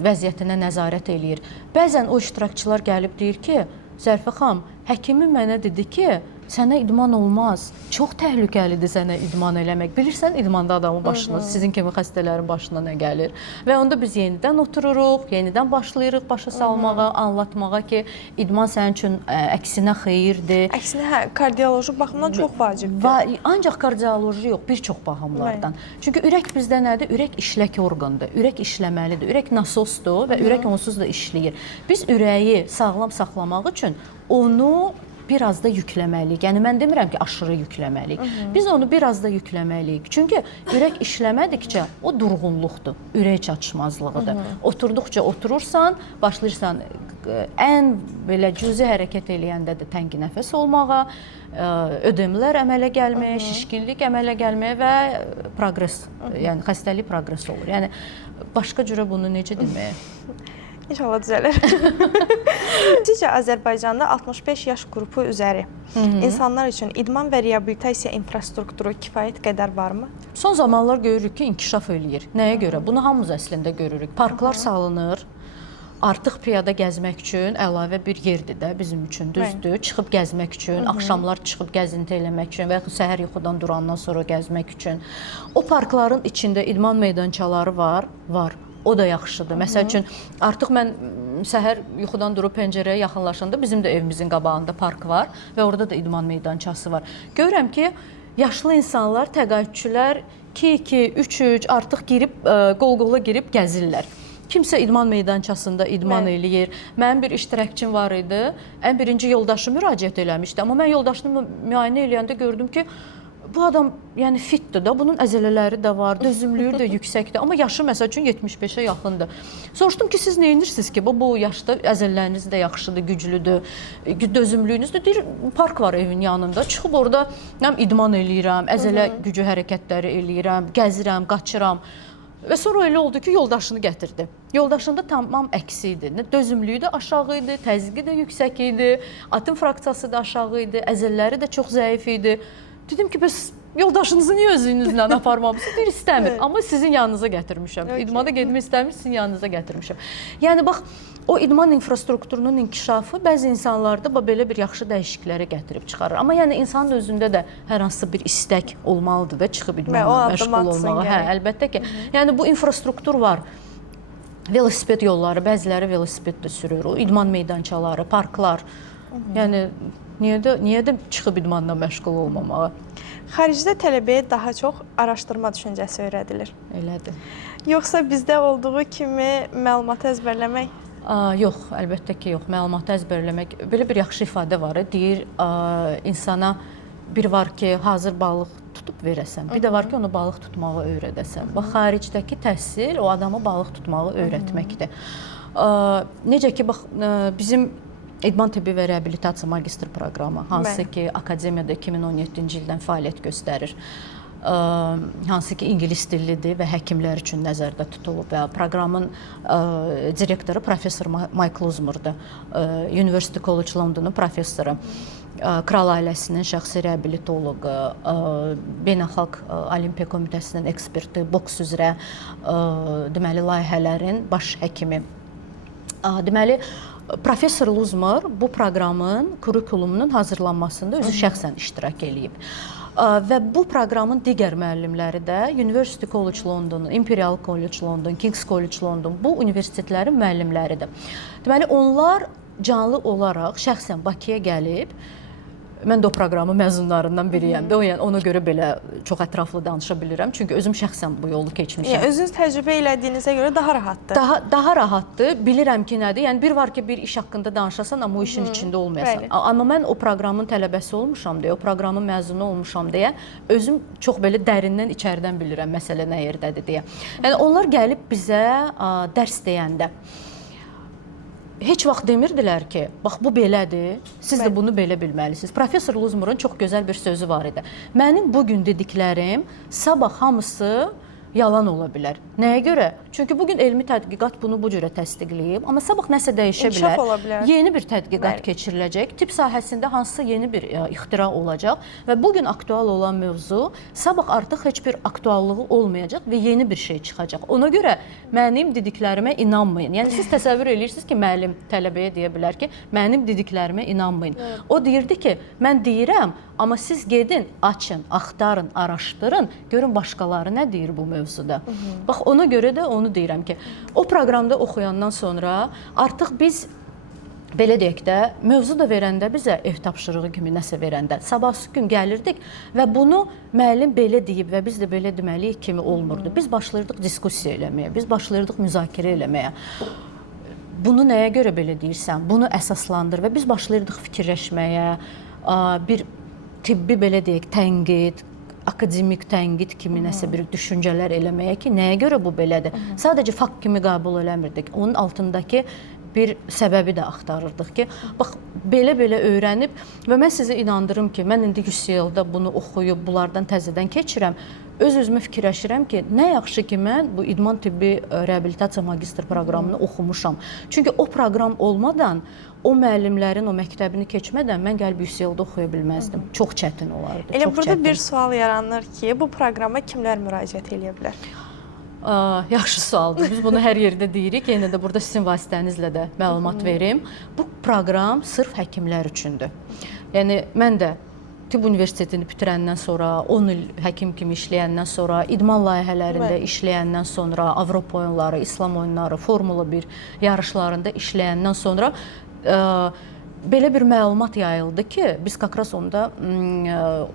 vəziyyətinə nəzarət eləyir. Bəzən o iştirakçılar gəlib deyir ki, Zərfə xanım, həkimim mənə dedi ki, sənə idman olmaz, çox təhlükəlidir sənə idman eləmək. Bilirsən, idmanda adamın başına, sizin kimi xəstələrin başına nə gəlir. Və onda biz yenidən otururuq, yenidən başlayırıq başa salmağa, anlatmağa ki, idman sənin üçün əksinə xeyirdir. Əksinə, kardioloji baxımdan çox vacibdir. Ancaq kardioloji yox, bir çox baxımlardan. Çünki ürək bizdə nədir? Ürək işlək orqandır, ürək işləməlidir, ürək nasosdur və ürək onsuz da işləyir. Biz ürəyi sağlam saxlamaq üçün onu biraz da yükləməliyik. Yəni mən demirəm ki, aşırı yükləməliyik. Biz onu biraz da yükləməliyik. Çünki ürək işləmədikcə o durğunluqdur, ürək çatışmazlığıdır. Oturduqca oturursan, başlayırsan ən belə cüzi hərəkət eləyəndə də təngi nəfəs olmağa, ödemlər əmələ gəlməyə, şişkinlik əmələ gəlməyə və proqres, yəni xəstəlik proqres olur. Yəni başqa cürə bunu necə deməyə? İnşallah düzələr. Sizcə Azərbaycanda 65 yaş qrupu üzəri insanlar üçün idman və reabilitasiya infrastrukturu kifayət qədər varmı? Son zamanlar görürük ki, inkişaf eləyir. Nəyə görə? Bunu hamımız əslində görürük. Parklar salınır. Artıq piyada gəzmək üçün əlavə bir yerdir də bizim üçün, düzdür. Çıxıb gəzmək üçün, axşamlar çıxıb gəzinti eləmək üçün və yaxud səhər yuxudan durandan sonra gəzmək üçün. O parkların içində idman meydançaları var. O da yaxşıdır. Məsəl üçün, artıq mən səhər yuxudan durub pəncərəyə yaxınlaşanda bizim də evimizin qabağında park var və orada da idman meydançası var. Görürəm ki, yaşlı insanlar, təqaüdçülər 2-2, 3-3 artıq girib, qol-qola girib gəzirlər. kimsə idman meydançasında idman eləyir. Mənim bir iştirakçım var idi. Ən birinci yoldaşım müraciət eləmişdi, amma mən yoldaşını müayinə eləyəndə gördüm ki, bu adam yəni fitdir də, bunun əzələləri də var, dözümlüyü də yüksəkdir, amma yaşı məsəl üçün 75-ə yaxındır. Soruşdum ki, siz nə edirsiniz ki, bu yaşda əzələləriniz də yaxşıdır, güclüdür, dözümlüyünüz də. Deyir, park var evin yanında, çıxıb orada idman eləyirəm, əzələ gücü hərəkətləri eləyirəm, gəzirəm, qaçıram. Və sonra elə oldu ki, yoldaşını gətirdi. Yoldaşında tamam əksi idi. Dözümlüyü də aşağı idi, təzyiqi də yüksək idi, atom fraksiyası da aşağı idi, əzələləri də çox zəif idi. Dedim ki, bəs yoldaşınızı niyə özünüzlə aparmamısınız? Deyir, istəmir. Amma sizin yanınıza gətirmişəm. İdmana getmək istəmir, sizin yanınıza gətirmişəm. Yəni, bax, o idman infrastrukturunun inkişafı bəzi insanlarda belə bir yaxşı dəyişikliklərə gətirib çıxarır. Amma yəni, insanın özündə də hər hansı bir istək olmalıdır da, çıxıb idmanla məşğul olmağa. Hə, əlbəttə ki. Yəni, bu infrastruktur var. Velosiped yolları, bəziləri velosipeddə sürür. O idman meydançaları, parklar. Yəni, niyə də çıxıb idmanla məşğul olmamağa? Xaricdə tələbəyə daha çox araşdırma düşüncəsi öyrədilir. Elədir. Yoxsa bizdə olduğu kimi məlumatı əzbərləmək? Yox, əlbəttə ki, yox. Məlumatı əzbərləmək, belə bir yaxşı ifadə var. Deyir, insana bir var ki, hazır balıq tutub verəsən, bir də var ki, onu balıq tutmağı öyrədəsən. Bax, xaricdəki təhsil o adama balıq tutmağı öyrətməkdir. Necə ki, bax, bizim İdman tibbi və reabilitasiya magistr proqramı, hansı ki, akademiyada 2017-ci ildən fəaliyyət göstərir. Hansı ki, ingilis dillidir və həkimlər üçün nəzərdə tutulub və proqramın direktoru professor Michael Uzmurdur, University College Londonun professoru, Kral ailəsinin şəxsi reabilitoloqu, Beynəlxalq Olimpiya Komitəsinin eksperti, boks üzrə deməli layihələrin baş həkimi. Deməli, Professor Uzmur bu proqramın kurikulumunun hazırlanmasında özü şəxsən iştirak eləyib. Və bu proqramın digər müəllimləri də University College London, Imperial College London, King's College London bu universitetlərin müəllimləridir. Deməli, onlar canlı olaraq şəxsən Bakıya gəlib, mən də o proqramın məzunlarından biriyəm də, yəni ona görə belə çox ətraflı danışa bilirəm. Çünki özüm şəxsən bu yolu keçmişəm. Yəni özünüz təcrübə elədiyinizə görə daha rahatdır. Daha rahatdır. Bilirəm ki, nədir? Yəni bir var ki, bir iş haqqında danışasan, amma o işin içində olmayasan. Amma mən o proqramın tələbəsi olmuşam deyə, o proqramın məzunu olmuşam deyə, özüm çox belə dərindən içəridən bilirəm məsələ nə yerdədir deyə. Yəni onlar gəlib bizə dərs deyəndə heç vaxt demirdilər ki, bax bu belədir, siz də bunu belə bilməlisiniz. Professor Uzmurun çox gözəl bir sözü var idi. Mənim bugün dediklərim sabah hamısı yalan ola bilər. Nəyə görə? Çünki bugün elmi tədqiqat bunu bu cürə təsdiqləyib, amma sabah nəsə dəyişə bilər. Yeni bir tədqiqat keçiriləcək, tibb sahəsində hansısa yeni bir ixtira olacaq və bugün aktual olan mövzu sabah artıq heç bir aktuallığı olmayacaq və yeni bir şey çıxacaq. Ona görə mənim dediklərimə inanmayın. Yəni siz təsəvvür edirsiniz ki, müəllim tələbəyə deyə bilər ki, mənim dediklərimə inanmayın. O deyirdi ki, mən deyirəm, amma siz gedin, açın, axtarın, araşdırın, görün başqaları nə deyir bu mövzuda. Bax, ona görə də onu deyirəm ki, o proqramda oxuyandan sonra artıq biz, belə deyək də, mövzu da verəndə bizə ev tapşırığı kimi nəsə verəndə, sabahsı gün gəlirdik və bunu müəllim belə deyib və biz də belə deməliyik kimi olmurdu. Biz başlayırdıq diskussiya eləməyə, biz başlayırdıq müzakirə eləməyə. Bunu nəyə görə belə deyirsən? Bunu əsaslandır və biz başlayırdıq fikirləşməyə, bir tibbi belə deyək, tənqid, akademik tənqid kimi nəsə bir düşüncələr eləməyə ki, nəyə görə bu belədir? Sadəcə fakt kimi qəbul eləmirdik. Onun altındakı bir səbəbi də axtarırdıq ki, bax, belə-belə öyrənib və mən sizə inandırım ki, mən indi UCL-da bunu oxuyub, bunlardan təzədən keçirəm. Öz-özümə fikirləşirəm ki, nə yaxşı ki, mən bu idman tibbi reabilitasiya magistr proqramını oxumuşam. Çünki o proqram olmadan, o müəllimlərin o məktəbini keçmədən mən gəlib UCL-da oxuya bilməzdim. Çox çətin olardı. Elə burada bir sual yaranır ki, bu proqrama kimlər müraciət edə bilər? Yaxşı sualdır. Biz bunu hər yerdə deyirik. Yenə də burada sizin vasitənizlə də məlumat verim. Bu proqram sırf həkimlər üçündür. Yəni, mən də Tibb Universitetini bitirəndən sonra, 10 il həkim kimi işləyəndən sonra, idman layihələrində işləyəndən sonra, Avropa oyunları, İslam oyunları, Formula 1 yarışlarında işləyəndən sonra belə bir məlumat yayıldı ki, biz kakras onda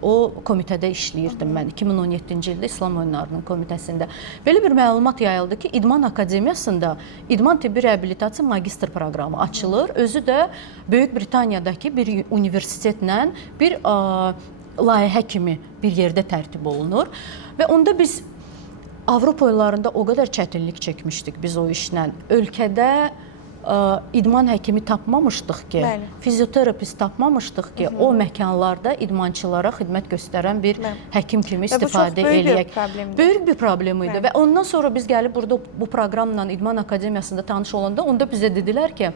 o komitədə işləyirdim mən 2017-ci ildə İslam oyunlarının komitəsində. Belə bir məlumat yayıldı ki, İdman Akademiyasında İdman tibbi reabilitasiya magistr proqramı açılır. Özü də Böyük Britaniyadakı bir universitetlə bir layihə kimi bir yerdə tərtib olunur və onda biz Avropa oyunlarında o qədər çətinlik çəkmişdik biz o işlə. Ölkədə idman həkimi tapmamışdıq ki, Bəli. fizioterapist tapmamışdıq ki, o məkanlarda idmançılara xidmət göstərən bir həkim kimi istifadə eləyək. Böyük bir problem idi və ondan sonra biz gəlib burada bu proqramla İdman Akademiyasında tanış olanda onda bizə dedilər ki,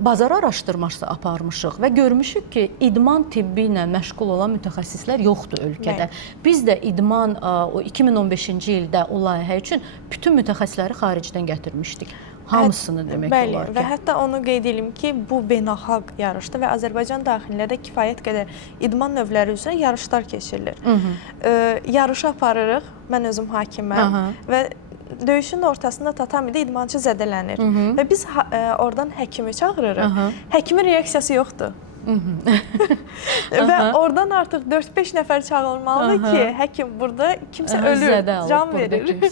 bazar araşdırması aparmışıq və görmüşük ki, idman tibbi ilə məşğul olan mütəxəssislər yoxdur ölkədə. Biz də idman o 2015-ci ildə o layihə üçün bütün mütəxəssisləri xaricdən gətirmişdik. Hamısını demək olar ki. Və hətta onu qeyd edim ki, bu beynəlxalq yarışdır və Azərbaycan daxilində də kifayət qədər idman növləri üzrə yarışlar keçirilir. Yarışı aparırıq, mən özüm hakiməm və döyüşün ortasında tatamidə idmançı zədələnir və biz oradan həkimi çağırırıq. Həkimin reaksiyası yoxdur. Və oradan artıq 4-5 nəfər çağırılmalıdır ki, həkim burada kimsə ölür, can verir.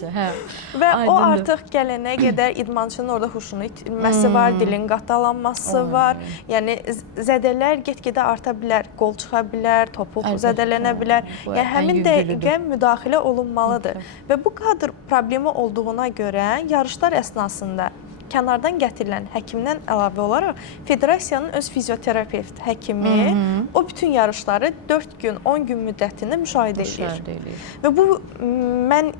Və o artıq gələnə qədər idmançının orada huşunu itirməsi var, dilin qatalanması var. Yəni zədələr get-gedə arta bilər, qol çıxa bilər, topuq zədələnə bilər. Yəni həmin dəqiqə müdaxilə olunmalıdır. Və bu kadr problemi olduğuna görə yarışlar əsnasında kənardan gətirilən həkimdən əlavə olaraq federasiyanın öz fizioterapevt həkimi o bütün yarışları 4 gün, 10 gün müddətində müşahidə edir. Və bu mən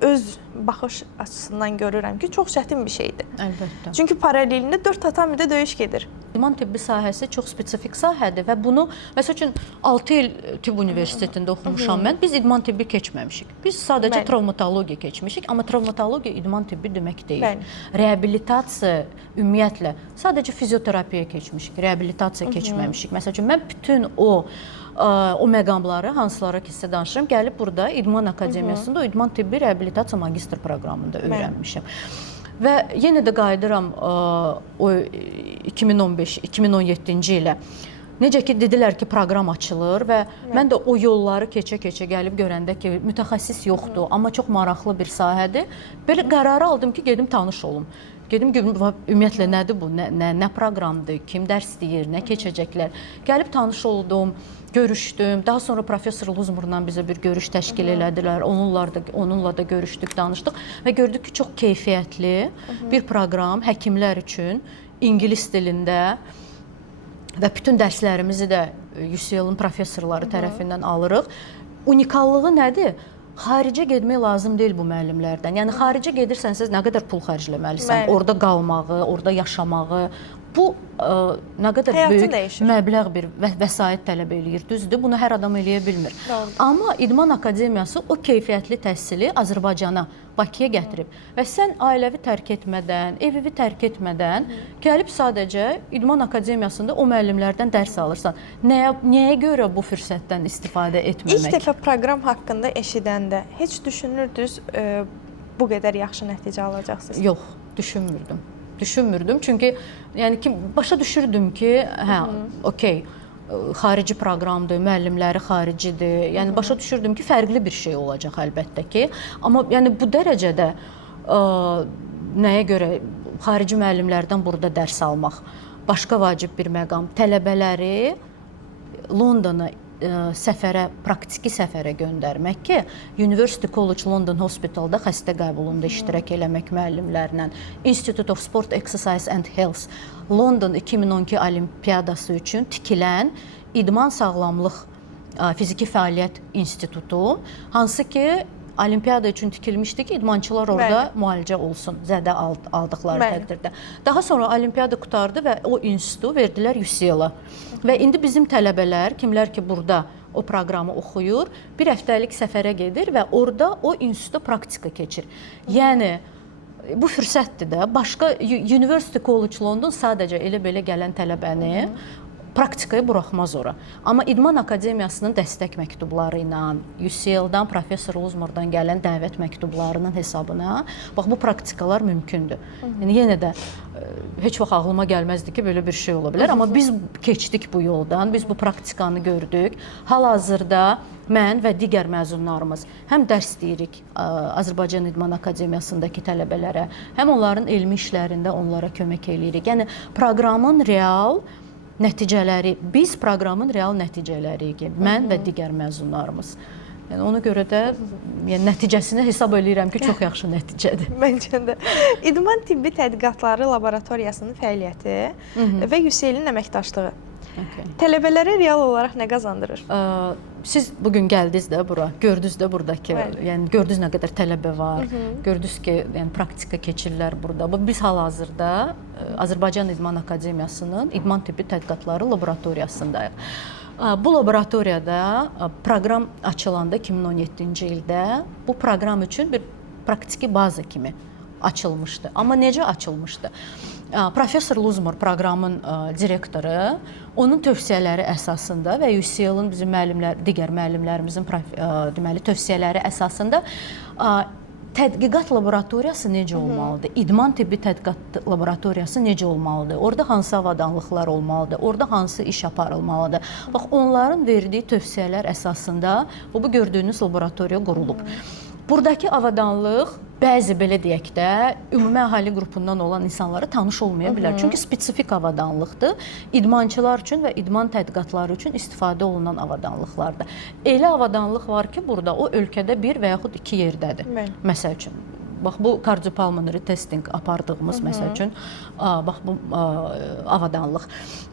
öz baxış açısından görürəm ki, çox çətin bir şeydir. Əlbəttə. Çünki paralelində 4 tatamidə döyüş gedir. İdman tibbi sahəsi çox spesifik sahədir və bunu, məsəl üçün 6 il tibb universitetində oxumuşam mən, biz idman tibbi keçməmişik. Biz sadəcə travmatologiya keçmişik, amma travmatologiya idman tibbi demək deyil. Reabilitasiya ümumiyyətlə, sadəcə fizioterapiya keçmişik, reabilitasiya keçməmişik. Məsəl üçün, mən bütün o məqamları, hansılara ki sizə danışırım, gəlib burada İdman Akademiyasında o idman tibbi reabilitasiya magistr proqramında öyrənmişəm. Və yenə də qayıdıram o 2015-2017-ci ilə. Necə ki, dedilər ki, proqram açılır və mən də o yolları keçə-keçə gəlib görəndə ki, mütəxəssis yoxdur, amma çox maraqlı bir sahədir. Belə qərarı aldım ki, gedim tanış olum. Gedim görüm, ümumiyyətlə nədir bu, nə proqramdır, kim dərs deyir, nə keçəcəklər. Gəlib tanış oldum, görüşdüm. Daha sonra professor Luzmurla bizə bir görüş təşkil elədilər. Onunla da görüşdük, danışdıq və gördük ki, çox keyfiyyətli bir proqram həkimlər üçün ingilis dilində və bütün dərslərimizi də UCL-ın professorları tərəfindən alırıq. Unikallığı nədir? Xaricə getmək lazım deyil bu müəllimlərdən. Yəni, xaricə gedirsənsə, nə qədər pul xərcləməlisən, orada qalmağı, orada yaşamağı. Bu, nə qədər böyük məbləğ bir vəsait tələb eləyir, düzdür. Bunu hər adam eləyə bilmir. Amma İdman Akademiyası o keyfiyyətli təhsili Azərbaycana, Bakıya gətirib. Və sən ailəvi tərk etmədən, evivi tərk etmədən gəlib sadəcə İdman Akademiyasında o müəllimlərdən dərs alırsan. Nəyə görə bu fürsətdən istifadə etməmək? İlk dəfə proqram haqqında eşidəndə heç düşünürdünüz bu qədər yaxşı nəticə alacaqsınız? Yox, düşünmürdüm. Çünki yəni ki, başa düşürdüm ki, hə, okey, xarici proqramdır, müəllimləri xaricidir. Yəni başa düşürdüm ki, fərqli bir şey olacaq əlbəttə ki. Amma yəni bu dərəcədə nəyə görə xarici müəllimlərdən burada dərs almaq başqa vacib bir məqam. Tələbələri Londona praktiki səfərə göndərmək ki, University College London Hospitalda xəstə qəbulunda iştirak eləmək müəllimlərlə. Institute of Sport, Exercise and Health London 2012 Olimpiyadası üçün tikilən idman sağlamlıq fiziki fəaliyyət institutu, hansı ki, Olimpiyada üçün tikilmişdi ki, idmançılar orada müalicə olsun, zədə aldıqları təqdirdə. Daha sonra Olimpiyada qutardı və o institutu verdilər UCL-a. Və indi bizim tələbələr, kimlər ki, burada o proqramı oxuyur, bir həftəlik səfərə gedir və orada o institutda praktika keçir. Yəni, bu fürsətdir də. Başqa University College London sadəcə elə-belə gələn tələbəni praktikaya buraxmaz ora. Amma İdman Akademiyasının dəstək məktubları ilə, UCL-dan, Professor Luzmordan gələn dəvət məktublarının hesabına bax bu praktikalar mümkündür. Yəni yenə də heç vaxt ağlıma gəlməzdi ki, belə bir şey ola bilər, amma biz keçdik bu yoldan, biz bu praktikanı gördük. Hal-hazırda mən və digər məzunlarımız həm dərs deyirik Azərbaycan İdman Akademiyasındakı tələbələrə, həm onların elmi işlərində onlara kömək eləyirik. Yəni proqramın real nəticələri, biz proqramın real nəticələriyik, mən və digər məzunlarımız. Yəni ona görə də yəni nəticəsini hesab eləyirəm ki, çox yaxşı nəticədir. Məncə də. İdman Tibbi Tədqiqatları Laboratoriyasının fəaliyyəti və UCL-in əməkdaşlığı tələbələrə real olaraq nə qazandırır? Siz bugün gəldiniz də bura, gördünüz də buradakı, yəni gördünüz nə qədər tələbə var, gördünüz ki, yəni praktika keçirlər burada. Biz hal-hazırda Azərbaycan İdman Akademiyasının İdman Tibbi Tədqiqatları Laboratoriyasındayıq. Bu laboratoriyada proqram açılanda 2017-ci ildə bu proqram üçün bir praktiki baza kimi açılmışdı. Amma necə açılmışdı? Professor Luzmor proqramın direktoru, onun tövsiyələri əsasında və UCL-ın bizim müəllimlər, digər müəllimlərimizin deməli tövsiyələri əsasında tədqiqat laboratoriyası necə olmalıdır? İdman tibbi tədqiqat laboratoriyası necə olmalıdır? Orada hansı avadanlıqlar olmalıdır? Orada hansı iş aparılmalıdır? Bax, onların verdiyi tövsiyələr əsasında bu gördüyünüz laboratoriya qurulub. Buradakı avadanlıq bəzi belə deyək də ümumi əhali qrupundan olan insanlara tanış olmaya bilər. Çünki spesifik avadanlıqdır. İdmançılar üçün və idman tədqiqatları üçün istifadə olunan avadanlıqlardır. Elə avadanlıq var ki, burada o ölkədə bir və yaxud iki yerdədir. Məsəl üçün, bax bu cardiopulmonary testing apardığımız məsəl üçün, bax bu avadanlıq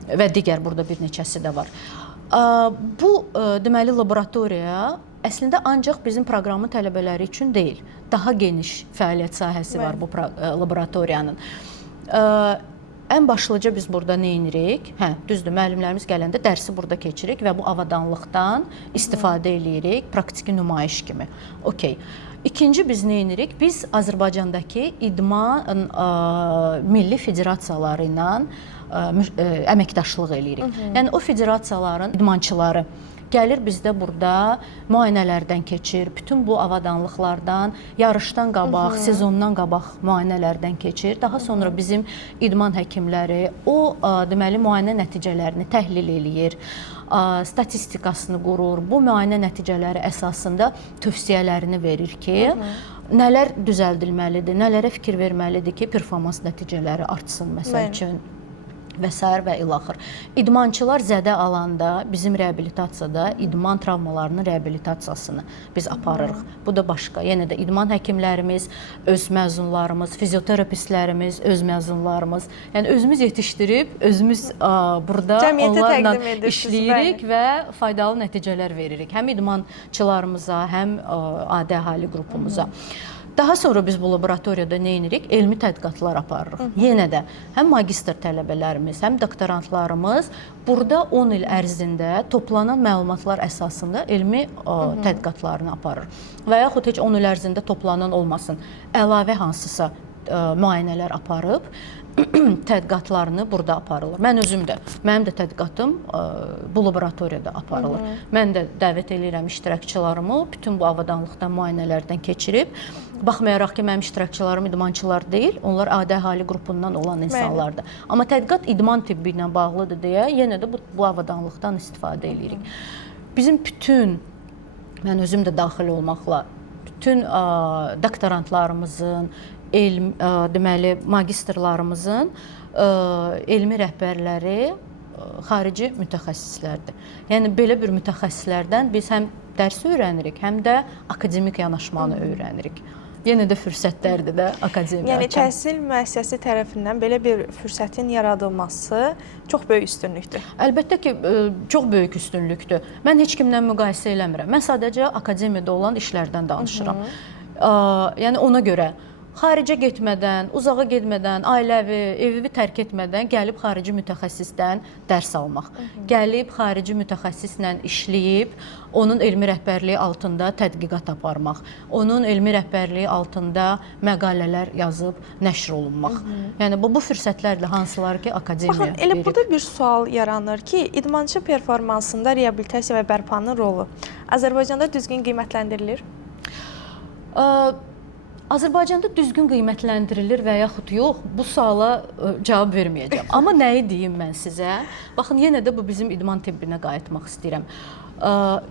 və digər burada bir neçəsi də var. Bu deməli laboratoriya əslində ancaq bizim proqramın tələbələri üçün deyil. Daha geniş fəaliyyət sahəsi var bu laboratoriyanın. Ən başlıca biz burada nə edirik? Düzdür, müəllimlərimiz gələndə dərsi burada keçirik və bu avadanlıqdan istifadə edirik praktiki nümayiş kimi. Okey. İkinci biz nə edirik? Biz Azərbaycandakı idman milli federasiyaları ilə əməkdaşlıq edirik. Yəni o federasiyaların idmançıları gəlir bizdə burada müayinələrdən keçir, bütün bu avadanlıqlardan, yarışdan qabaq, sezondan qabaq müayinələrdən keçir. Daha sonra bizim idman həkimləri o deməli müayinə nəticələrini təhlil eləyir, statistikasını qurur. Bu müayinə nəticələri əsasında tövsiyələrini verir ki, nələr düzəldilməlidir, nələrə fikir verməlidir ki, performans nəticələri artsın məsəl üçün. Və s. və ilaxır. İdmançılar zədə alanda bizim reabilitasiyada idman travmalarının reabilitasiyasını biz aparırıq. Bu da başqa. Yenə də idman həkimlərimiz, öz məzunlarımız, fizioterapistlərimiz, öz məzunlarımız, yəni özümüz yetişdirib, özümüz burada onlarla işləyirik və faydalı nəticələr veririk. Həm idmançılarımıza, həm adi əhali qrupumuza. Daha sonra biz bu laboratoriyada nə edirik? Elmi tədqiqatlar aparırıq. Yenə də həm magistr tələbələrimiz, həm doktorantlarımız burada 10 il ərzində toplanan məlumatlar əsasında elmi tədqiqatlarını aparır. Və yaxud heç 10 il ərzində toplanan olmasın, əlavə hansısa müayinələr aparıb tədqiqatlarını burada aparılır. Mən özüm də, mənim də tədqiqatım bu laboratoriyada aparılır. Mən də dəvət edirəm iştirakçılarımı bütün bu avadanlıqdan, müayinələrdən keçirib. Baxmayaraq ki, mənim iştirakçılarım idmançılar deyil, onlar adi əhali qrupundan olan insanlardır. Amma tədqiqat idman tibbi ilə bağlıdır deyə yenə də bu avadanlıqdan istifadə edirik. Bizim bütün, mən özüm də daxil olmaqla, bütün doktorantlarımızın, deməli, magistrlarımızın elmi rəhbərləri xarici mütəxəssislərdir. Yəni, belə bir mütəxəssislərdən biz həm dərs öyrənirik, həm də akademik yanaşmanı öyrənirik. Yenə də fürsətlərdir də akademiya. Yəni, təhsil müəssisəsi tərəfindən belə bir fürsətin yaradılması çox böyük üstünlükdür. Əlbəttə ki, çox böyük üstünlükdür. Mən heç kimlə müqayisə eləmirəm. Mən sadəcə akademiyada olan işlərdən danışıram. Yəni, ona görə xaricə getmədən, uzağa getmədən, ailəvi, evi tərk etmədən gəlib xarici mütəxəssisdən dərs almaq. Gəlib xarici mütəxəssislə işləyib, onun elmi rəhbərliyi altında tədqiqat aparmaq. Onun elmi rəhbərliyi altında məqalələr yazıb nəşr olunmaq. Yəni bu fürsətlərlə hansılar ki, akademiya Baxın, elə verib. burada bir sual yaranır ki, idmançı performansında reabilitasiya və bərpanın rolu Azərbaycanda düzgün qiymətləndirilir? Azərbaycanda düzgün qiymətləndirilir və yaxud yox, bu suala cavab verməyəcəm. Amma nəyi deyim mən sizə? Baxın, yenə də bu bizim idman tibbinə qayıtmaq istəyirəm.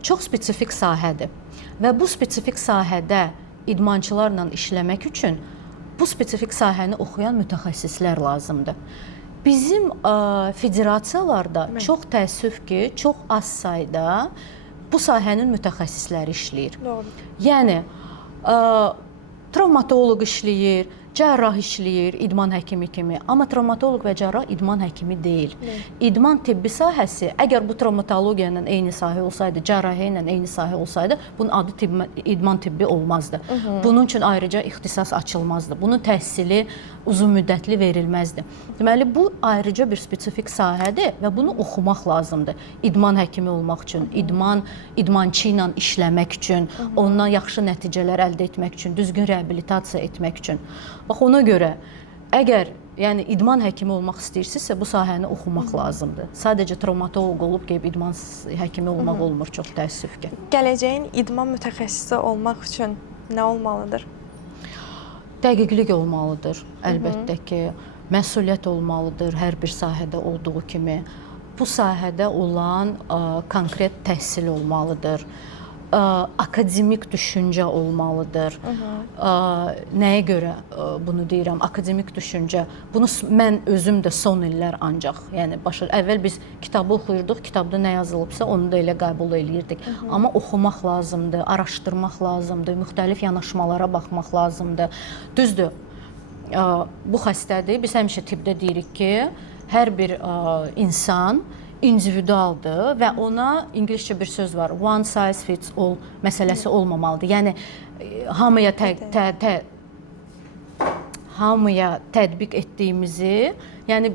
Çox spesifik sahədir və bu spesifik sahədə idmançılarla işləmək üçün bu spesifik sahəni oxuyan mütəxəssislər lazımdır. Bizim federasiyalarda çox təəssüf ki, çox az sayda bu sahənin mütəxəssisləri işləyir. Doğru. Yəni travmatoloq işləyir, cərrah işləyir, idman həkimi kimi. Amma travmatoloq və cərrah idman həkimi deyil. İdman tibbi sahəsi, əgər bu travmatologiya ilə eyni sahə olsaydı, cərrahiyyə ilə eyni sahə olsaydı, bunun adı idman tibbi olmazdı. Bunun üçün ayrıca ixtisas açılmazdı. Bunun təhsili uzun müddətli verilməzdi. Deməli, bu ayrıca bir spesifik sahədir və bunu oxumaq lazımdır. İdman həkimi olmaq üçün, idmançı ilə işləmək üçün, ondan yaxşı nəticələr əldə etmək üçün, düzgün reabilitasiya etmək üçün. Bax, ona görə, əgər idman həkimi olmaq istəyirsinizsə, bu sahəni oxumaq lazımdır. Sadəcə travmatoloq olub, qeyb idman həkimi olmaq olmur, çox təəssüf ki. Gələcəyin idman mütəxəssisi olmaq üçün nə olmalıdır? Dəqiqlik olmalıdır, əlbəttə ki. Məsuliyyət olmalıdır, hər bir sahədə olduğu kimi. Bu sahədə olan konkret təhsil olmalıdır. Akademik düşüncə olmalıdır. Nəyə görə bunu deyirəm? Akademik düşüncə. Bunu mən özüm də son illər ancaq, əvvəl biz kitabı oxuyurduq, kitabda nə yazılıbsa onu da elə qəbul eləyirdik. Amma oxumaq lazımdır, araşdırmaq lazımdır, müxtəlif yanaşmalara baxmaq lazımdır. Düzdür, bu xəstədir. Biz həmişə tibbdə deyirik ki, hər bir insan individualdır və ona ingiliscə bir söz var, one size fits all məsələsi olmamalıdır. Yəni hamıya tətbiq etdiyimizi, yəni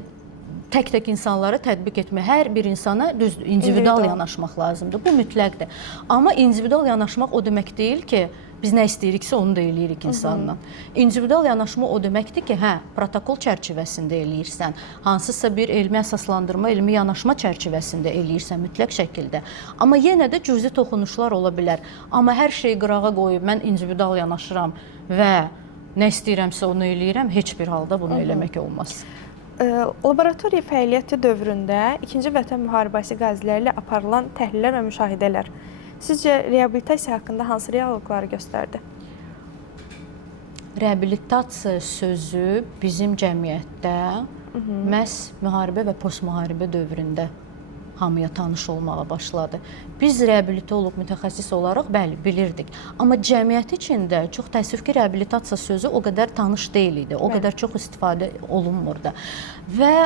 tək-tək insanlara tətbiq etmək, hər bir insana individual yanaşmaq lazımdır. Bu mütləqdir. Amma individual yanaşmaq o demək deyil ki, biz nə istəyiriksə onu da eləyirik insanla. İndividual yanaşma o deməkdir ki, protokol çərçivəsində eləyirsən, hansısa bir elmi əsaslandırma, elmi yanaşma çərçivəsində eləyirsən mütləq şəkildə. Amma yenə də cüzi toxunuşlar ola bilər. Amma hər şeyi qırağa qoyub mən individual yanaşıram və nə istəyirəmsə onu eləyirəm, heç bir halda bunu eləmək olmaz. Laboratoriya fəaliyyəti dövründə 2-ci Vətən müharibəsi qaziləri ilə aparılan təhlillər və müşahidələr sizcə reabilitasiya haqqında hansı reallıqları göstərdi? Reabilitasiya sözü bizim cəmiyyətdə məhz müharibə və postmüharibə dövründə hamıya tanış olmağa başladı. Biz reabilitoloq mütəxəssis olaraq bəli bilirdik. Amma cəmiyyət içində çox təəssüf ki, reabilitasiya sözü o qədər tanış deyil idi. O qədər çox istifadə olunmurdu. Və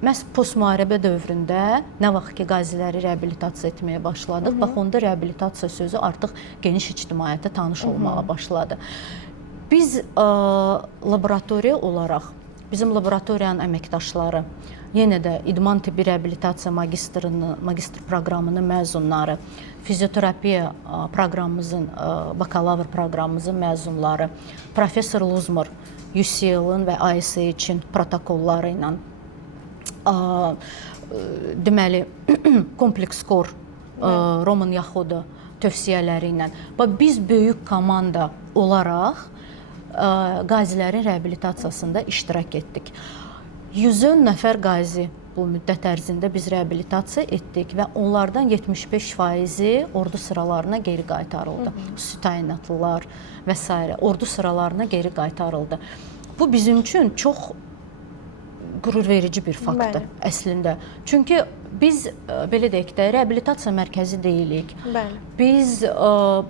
məhz postmüharibə dövründə nə vaxt ki, qaziləri reabilitasiya etməyə başladıq, bax onda reabilitasiya sözü artıq geniş ictimaiyyətə tanış olmağa başladı. Biz laboratoriya olaraq, bizim laboratoriyanın əməkdaşları, yenə də idman tibbi reabilitasiya magistr proqramının məzunları, fizioterapiya proqramımızın, bakalavr proqramımızın məzunları, professor Luzmur, UCL-ın və ISH-in protokolları ilə deməli, kompleks skor, Roman Yaxoda tövsiyələri ilə. Biz böyük komanda olaraq qazilərin reabilitasiyasında iştirak etdik. 110 nəfər qazi bu müddət ərzində biz reabilitasiya etdik və onlardan 75%-i ordu sıralarına geri qaytarıldı. Xüsusi təyinatlılar və s. ordu sıralarına geri qaytarıldı. Bu bizim üçün çox qürur verici bir faktdır əslində. Çünki biz belə deyək də reabilitasiya mərkəzi deyilik. Biz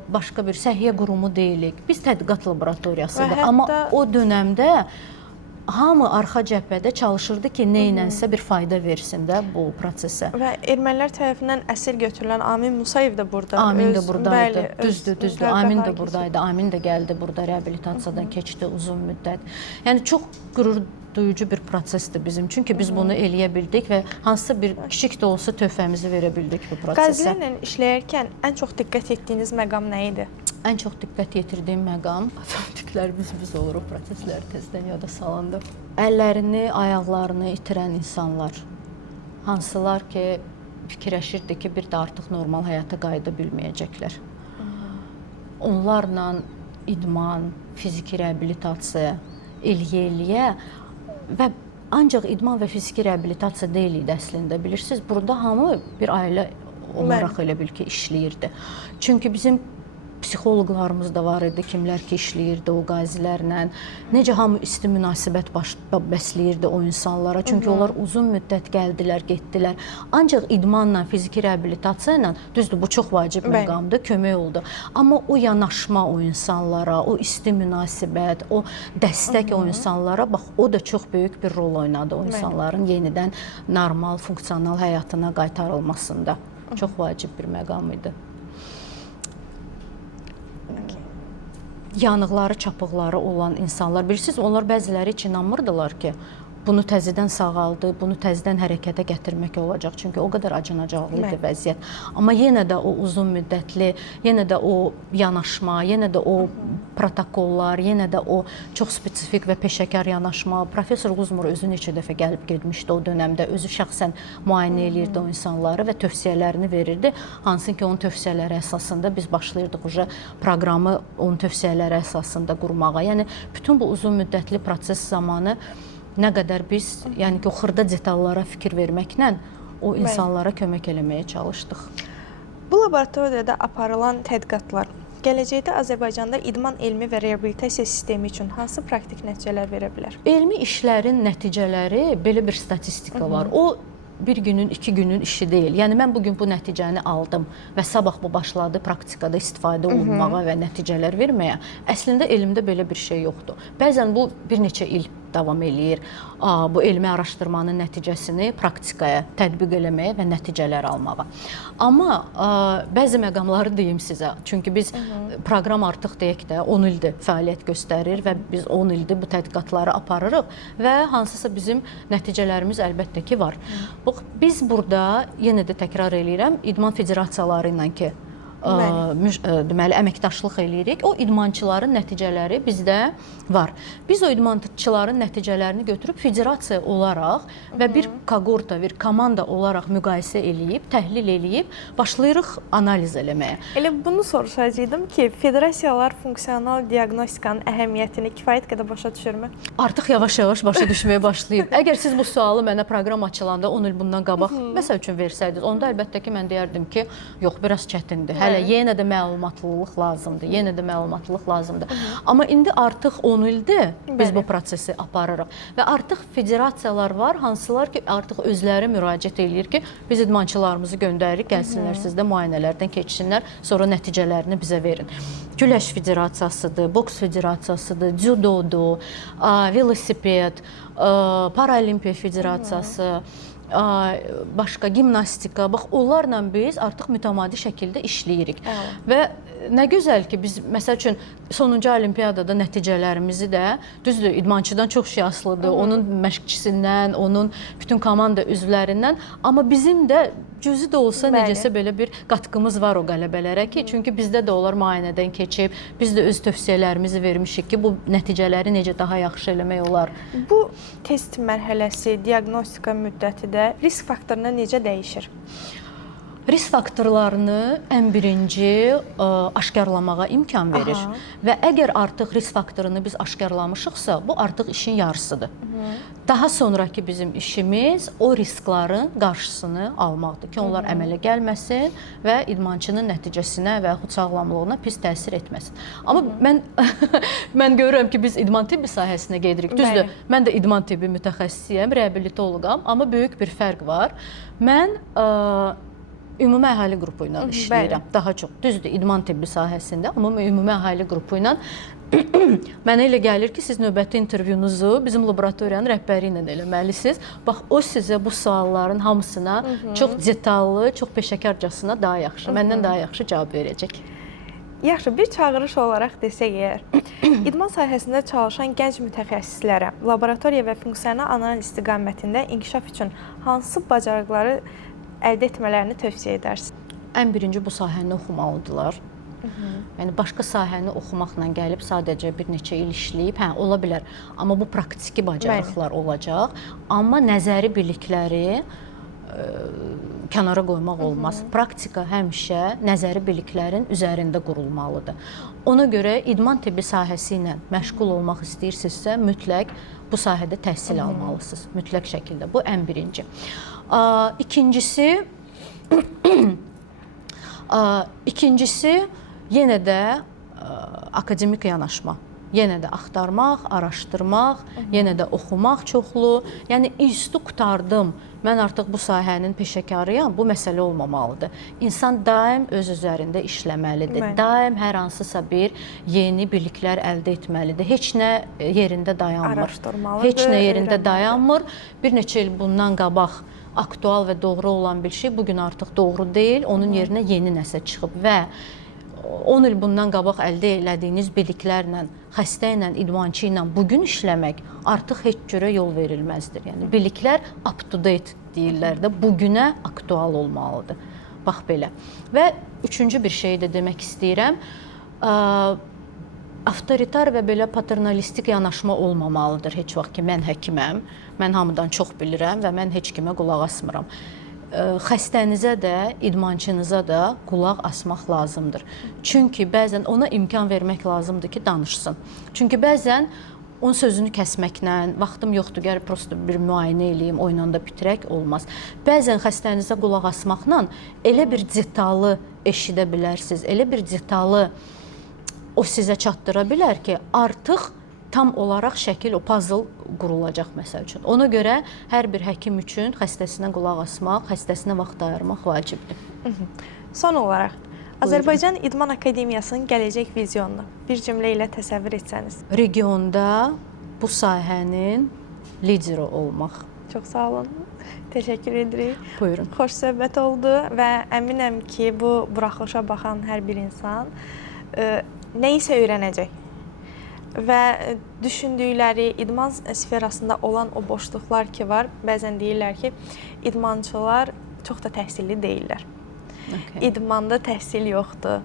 başqa bir səhiyyə qurumu deyilik. Biz tədqiqat laboratoriyasıdır. Amma o dönəmdə hamı arxa cəbhədə çalışırdı ki, neylənsə bir fayda versin də bu prosesə. Və ermənilər tərəfindən əsir götürülən Amin Musayev də burada. Amin də buradaydı. Bəli, Düzdür. Amin də buradaydı. Amin də gəldi burada reabilitasiyadan keçdi uzun müddət. Yəni çox qürur duyucu bir prosesdir bizim. Çünki biz bunu eləyə bildik və hansısa bir kiçik də olsa töhfəmizi verə bildik bu prosesə. Qazilərlə işləyərkən ən çox diqqət etdiyiniz məqam nə idi? Ən çox diqqət yetirdiyim məqam avtomatiklərimiz biz oluruq, prosesləri tezdən yada salanda. Əllərini, ayaqlarını itirən insanlar, hansılar ki, fikirləşirdi ki, bir də artıq normal həyata qayıda bilməyəcəklər. Onlarla idman, fiziki reabilitasiya eləyə-eləyə və ancaq idman və fiziki reabilitasiya deyil idi əslində, bilirsiniz. Burada hamı bir ailə olaraq elə bil ki, işləyirdi. Çünki bizim psixoloqlarımız da var idi, kimlər ki işləyirdi o qazilərlə. Necə hamı isti münasibət bəsləyirdi o insanlara. Çünki onlar uzun müddət gəldilər, getdilər. Ancaq idmanla, fiziki reabilitasiya ilə, düzdür, bu çox vacib məqamdır, kömək oldu. Amma o yanaşma o insanlara, o isti münasibət, o dəstək o insanlara, bax, o da çox böyük bir rol oynadı o insanların yenidən normal, funksional həyatına qaytarılmasında. Çox vacib bir məqam idi. Yanıqları, çapıqları olan insanlar, bilirsiniz, onlar bəziləri heç inanmırdılar ki, bunu təzədən sağaldı, bunu təzədən hərəkətə gətirmək olacaq. Çünki o qədər acınacaqlı idi vəziyyət. Amma yenə də o uzun müddətli, yenə də o yanaşma, yenə də o protokollar, yenə də o çox spesifik və peşəkar yanaşma. Professor Quzmur özü neçə dəfə gəlib getmişdi o dönəmdə, özü şəxsən müayinə eləyirdi o insanları və tövsiyələrini verirdi. Hansı ki, onun tövsiyələri əsasında biz başlayırdıq proqramı onun tövsiyələri əsasında qurmağa. Yəni, bütün bu uzun müddətli proses zamanı nə qədər biz, yəni ki, o xırda detallara fikir verməklə o insanlara kömək eləməyə çalışdıq. Bu laboratoriyada aparılan tədqiqatlar gələcəkdə Azərbaycanda idman elmi və reabilitasiya sistemi üçün hansı praktik nəticələr verə bilər? Elmi işlərin nəticələri, belə bir statistika var. O, bir günün, 2 günün işi deyil. Yəni, mən bugün bu nəticəni aldım və sabah bu başladı praktikada istifadə olunmağa və nəticələr verməyə. Əslində, elmdə belə bir şey yoxdur. Bəzən bu bir neçə il davam eləyir. Bu elmi araşdırmanın nəticəsini praktikaya tətbiq eləməyə və nəticələr almağa. Amma bəzi məqamları deyim sizə. Çünki biz proqram artıq deyək də 10 ildir fəaliyyət göstərir və biz 10 ildir bu tədqiqatları aparırıq və hansısa bizim nəticələrimiz əlbəttə ki var. Biz burada, yenə də təkrar eləyirəm, idman federasiyaları ilə ki, deməli, əməkdaşlıq eləyirik. O idmançıların nəticələri bizdə var. Biz o idmançıların nəticələrini götürüb federasiya olaraq və bir koqorta, bir komanda olaraq müqayisə eləyib, təhlil eləyib, başlayırıq analiz eləməyə. Elə bunu soruşacaqdım ki, federasiyalar funksional diaqnostikanın əhəmiyyətini kifayət qədər başa düşürmü? Artıq yavaş-yavaş başa düşməyə başlayıb. Əgər siz bu sualı mənə proqram açılanda 10 il bundan qabaq məsəl üçün versəydiniz, onda əlbəttə ki, mən deyərdim ki, yox, biraz çətindir. Hələ yenə də məlumatlılıq lazımdır. Amma indi artıq 10 ildir biz bu prosesi aparırıq və artıq federasiyalar var, hansılar ki, artıq özləri müraciət eləyir ki, biz idmançılarımızı göndəririk, gəlsinlər sizdə müayinələrdən keçsinlər, sonra nəticələrini bizə verin. Güləş federasiyasıdır, boks federasiyasıdır, cüdodur, velosiped, paralimpiya federasiyası, başqa gimnastika, bax, onlarla biz artıq mütəmadi şəkildə işləyirik. Və nə gözəl ki, biz, məsəl üçün, sonuncu olimpiyadada nəticələrimizi də, düzdür, idmançıdan çox şey asılıdır, onun məşqçisindən, onun bütün komanda üzvlərindən, amma bizim də cüzi də olsa necəsə belə bir qatqımız var o qələbələrə ki, çünki bizdə də onlar müayinədən keçib, biz də öz tövsiyələrimizi vermişik ki, bu nəticələri necə daha yaxşı eləmək olar. Bu test mərhələsi, diaqnostika müddəti də risk faktoruna necə dəyişir? Risk faktorlarını ən birinci aşkarlamağa imkan verir və əgər artıq risk faktorunu biz aşkarlamışıqsa, bu artıq işin yarısıdır. Daha sonraki bizim işimiz o riskların qarşısını almaqdır ki, onlar əmələ gəlməsin və idmançının nəticəsinə və yaxud sağlamlığına pis təsir etməsin. Amma mən görürəm ki, biz idman tibbi sahəsinə gedirik. Düzdür, mən də idman tibbi mütəxəssisiyəm, reabilitoloqam, amma böyük bir fərq var. Mən ümumi əhali qrupu ilə işləyirəm. Daha çox düzdür idman tibbi sahəsində, amma ümumi əhali qrupu ilə mənə elə gəlir ki, siz növbəti intervyunuzu bizim laboratoriyanın rəhbəri ilə eləməlisiniz. Bax, o sizə bu sualların hamısına çox detallı, çox peşəkarcasına daha yaxşı, məndən daha yaxşı cavab verəcək. Yaxşı, bir çağırış olaraq desək əgər, idman sahəsində çalışan gənc mütəxəssislərə laboratoriya və funksional analiz istiqamətində inkişaf üçün hansı bacarıqları əldə etmələrini tövsiyə edərsiniz? Ən birinci bu sahəni oxumalıdırlar. Yəni başqa sahəni oxumaqla gəlib sadəcə bir neçə il işləyib, hə, ola bilər. Amma bu praktiki bacarıqlar olacaq. Amma nəzəri bilikləri kənara qoymaq olmaz. Praktika həmişə nəzəri biliklərin üzərində qurulmalıdır. Ona görə idman tibbi sahəsi ilə məşğul olmaq istəyirsinizsə, mütləq bu sahədə təhsil almalısınız. Mütləq şəkildə. Bu ən birinci. İkincisi, yenə də akademik yanaşma. Yenə də axtarmaq, araşdırmaq, yenə də oxumaq çoxlu. Yəni, institut qurtardım, mən artıq bu sahənin peşəkarıyam, bu məsələ olmamalıdır. İnsan daim öz üzərində işləməlidir. Daim hər hansısa bir yeni biliklər əldə etməlidir. Heç nə yerində dayanmır. Araşdırmalıdır. Heç nə yerində dayanmır. Bir neçə il bundan qabaq aktual və doğru olan bir şey bugün artıq doğru deyil. Onun yerinə yeni nəsə çıxıb və 10 il bundan qabaq əldə elədiyiniz biliklərlə, xəstə ilə, idmançı ilə bugün işləmək artıq heç cürə yol verilməzdir. Yəni, biliklər up to date deyirlər də, bugünə aktual olmalıdır. Bax belə. Və üçüncü bir şey də demək istəyirəm. Avtoritar və belə paternalistik yanaşma olmamalıdır heç vaxt ki, mən həkiməm, mən hamıdan çox bilirəm və mən heç kimə qulaq asmıram. Xəstənizə də, idmançınıza da qulaq asmaq lazımdır. Çünki bəzən ona imkan vermək lazımdır ki, danışsın. Çünki bəzən onun sözünü kəsməklə, vaxtım yoxdur, gəl prosto bir müayinə eləyim, oyla da bitirək, olmaz. Bəzən xəstənizə qulaq asmaqla elə bir detalı eşidə bilərsiniz, elə bir detalı o sizə çatdıra bilər ki, artıq tam olaraq şəkil, o puzzle qurulacaq məsəl üçün. Ona görə hər bir həkim üçün xəstəsinə qulaq asmaq, xəstəsinə vaxt ayırmaq vacibdir. Son olaraq, Azərbaycan İdman Akademiyasının gələcək vizyonunu bir cümlə ilə təsəvvür etsəniz. Regionda bu sahənin lideri olmaq. Çox sağ olun. Təşəkkür edirik. Buyurun. Xoş söhbət oldu və əminəm ki, bu buraxılışa baxan hər bir insan nəyisə öyrənəcək. Və düşündükləri idman sferasında olan o boşluqlar ki var, bəzən deyirlər ki, idmançılar çox da təhsilli deyirlər. İdmanda təhsil yoxdur.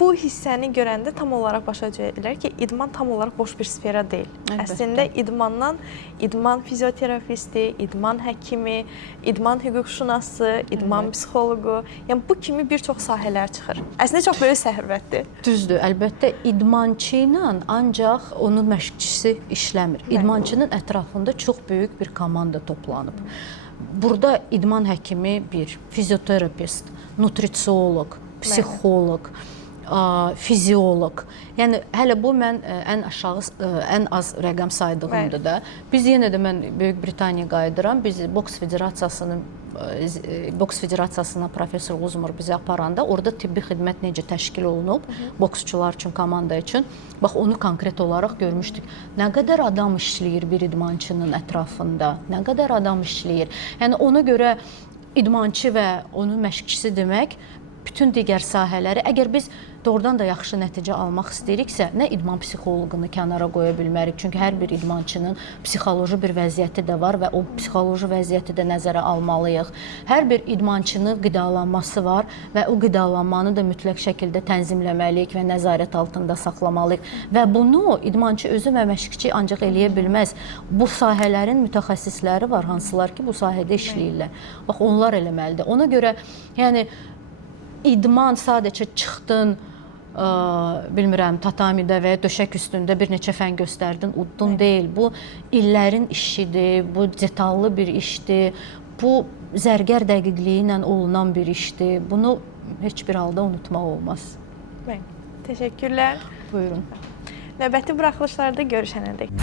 Bu hissəni görəndə tam olaraq başa düşürlər ki, idman tam olaraq boş bir sfera deyil. Əslində idmandan idman fizioterapisti, idman həkimi, idman hüquqşünası, idman psixoloqu, yəni bu kimi bir çox sahələr çıxır. Əslində çox böyük sərvətdir. Düzdür, əlbəttə idmançı ilə ancaq onun məşqçisi işləmir. İdmançının ətrafında çox böyük bir komanda toplanıb. Burada idman həkimi bir fizioterapist, nutrisioloq, psixoloq, fizioloq. Yəni hələ bu mən ən az rəqəm saydığımdır da. Biz yenə də mən Böyük Britaniyaya qayıdıram. Biz boks federasiyasına professor Uzmur bizi aparanda orada tibbi xidmət necə təşkil olunub boksçular üçün, komanda üçün. Bax onu konkret olaraq görmüşdük. Nə qədər adam işləyir bir idmançının ətrafında, nə qədər adam işləyir. Yəni ona görə idmançı və onun məşqçisi demək bütün digər sahələri, əgər biz doğrudan da yaxşı nəticə almaq istəyiriksə, nə idman psixoloqunu kənara qoya bilmərik. Çünki hər bir idmançının psixoloji bir vəziyyəti də var və o psixoloji vəziyyəti də nəzərə almalıyıq. Hər bir idmançının qidalanması var və o qidalanmanı da mütləq şəkildə tənzimləməliyik və nəzarət altında saxlamalıyıq. Və bunu idmançı özü və məşqçi ancaq eləyə bilməz. Bu sahələrin mütəxəssisləri var, hansılar ki, bu sahədə işləyirlər. Bax, onlar eləməlidir. Ona görə, yəni, idman sadəcə çıxdın, bilmirəm, tatamidə və ya döşək üstündə bir neçə fən göstərdin, uddun deyil. Bu illərin işidir, bu detallı bir işdir, bu zərgər dəqiqliyi ilə olunan bir işdir. Bunu heç bir halda unutmaq olmaz. Təşəkkürlər. Buyurun. Növbəti buraxılışlarda görüşənədək.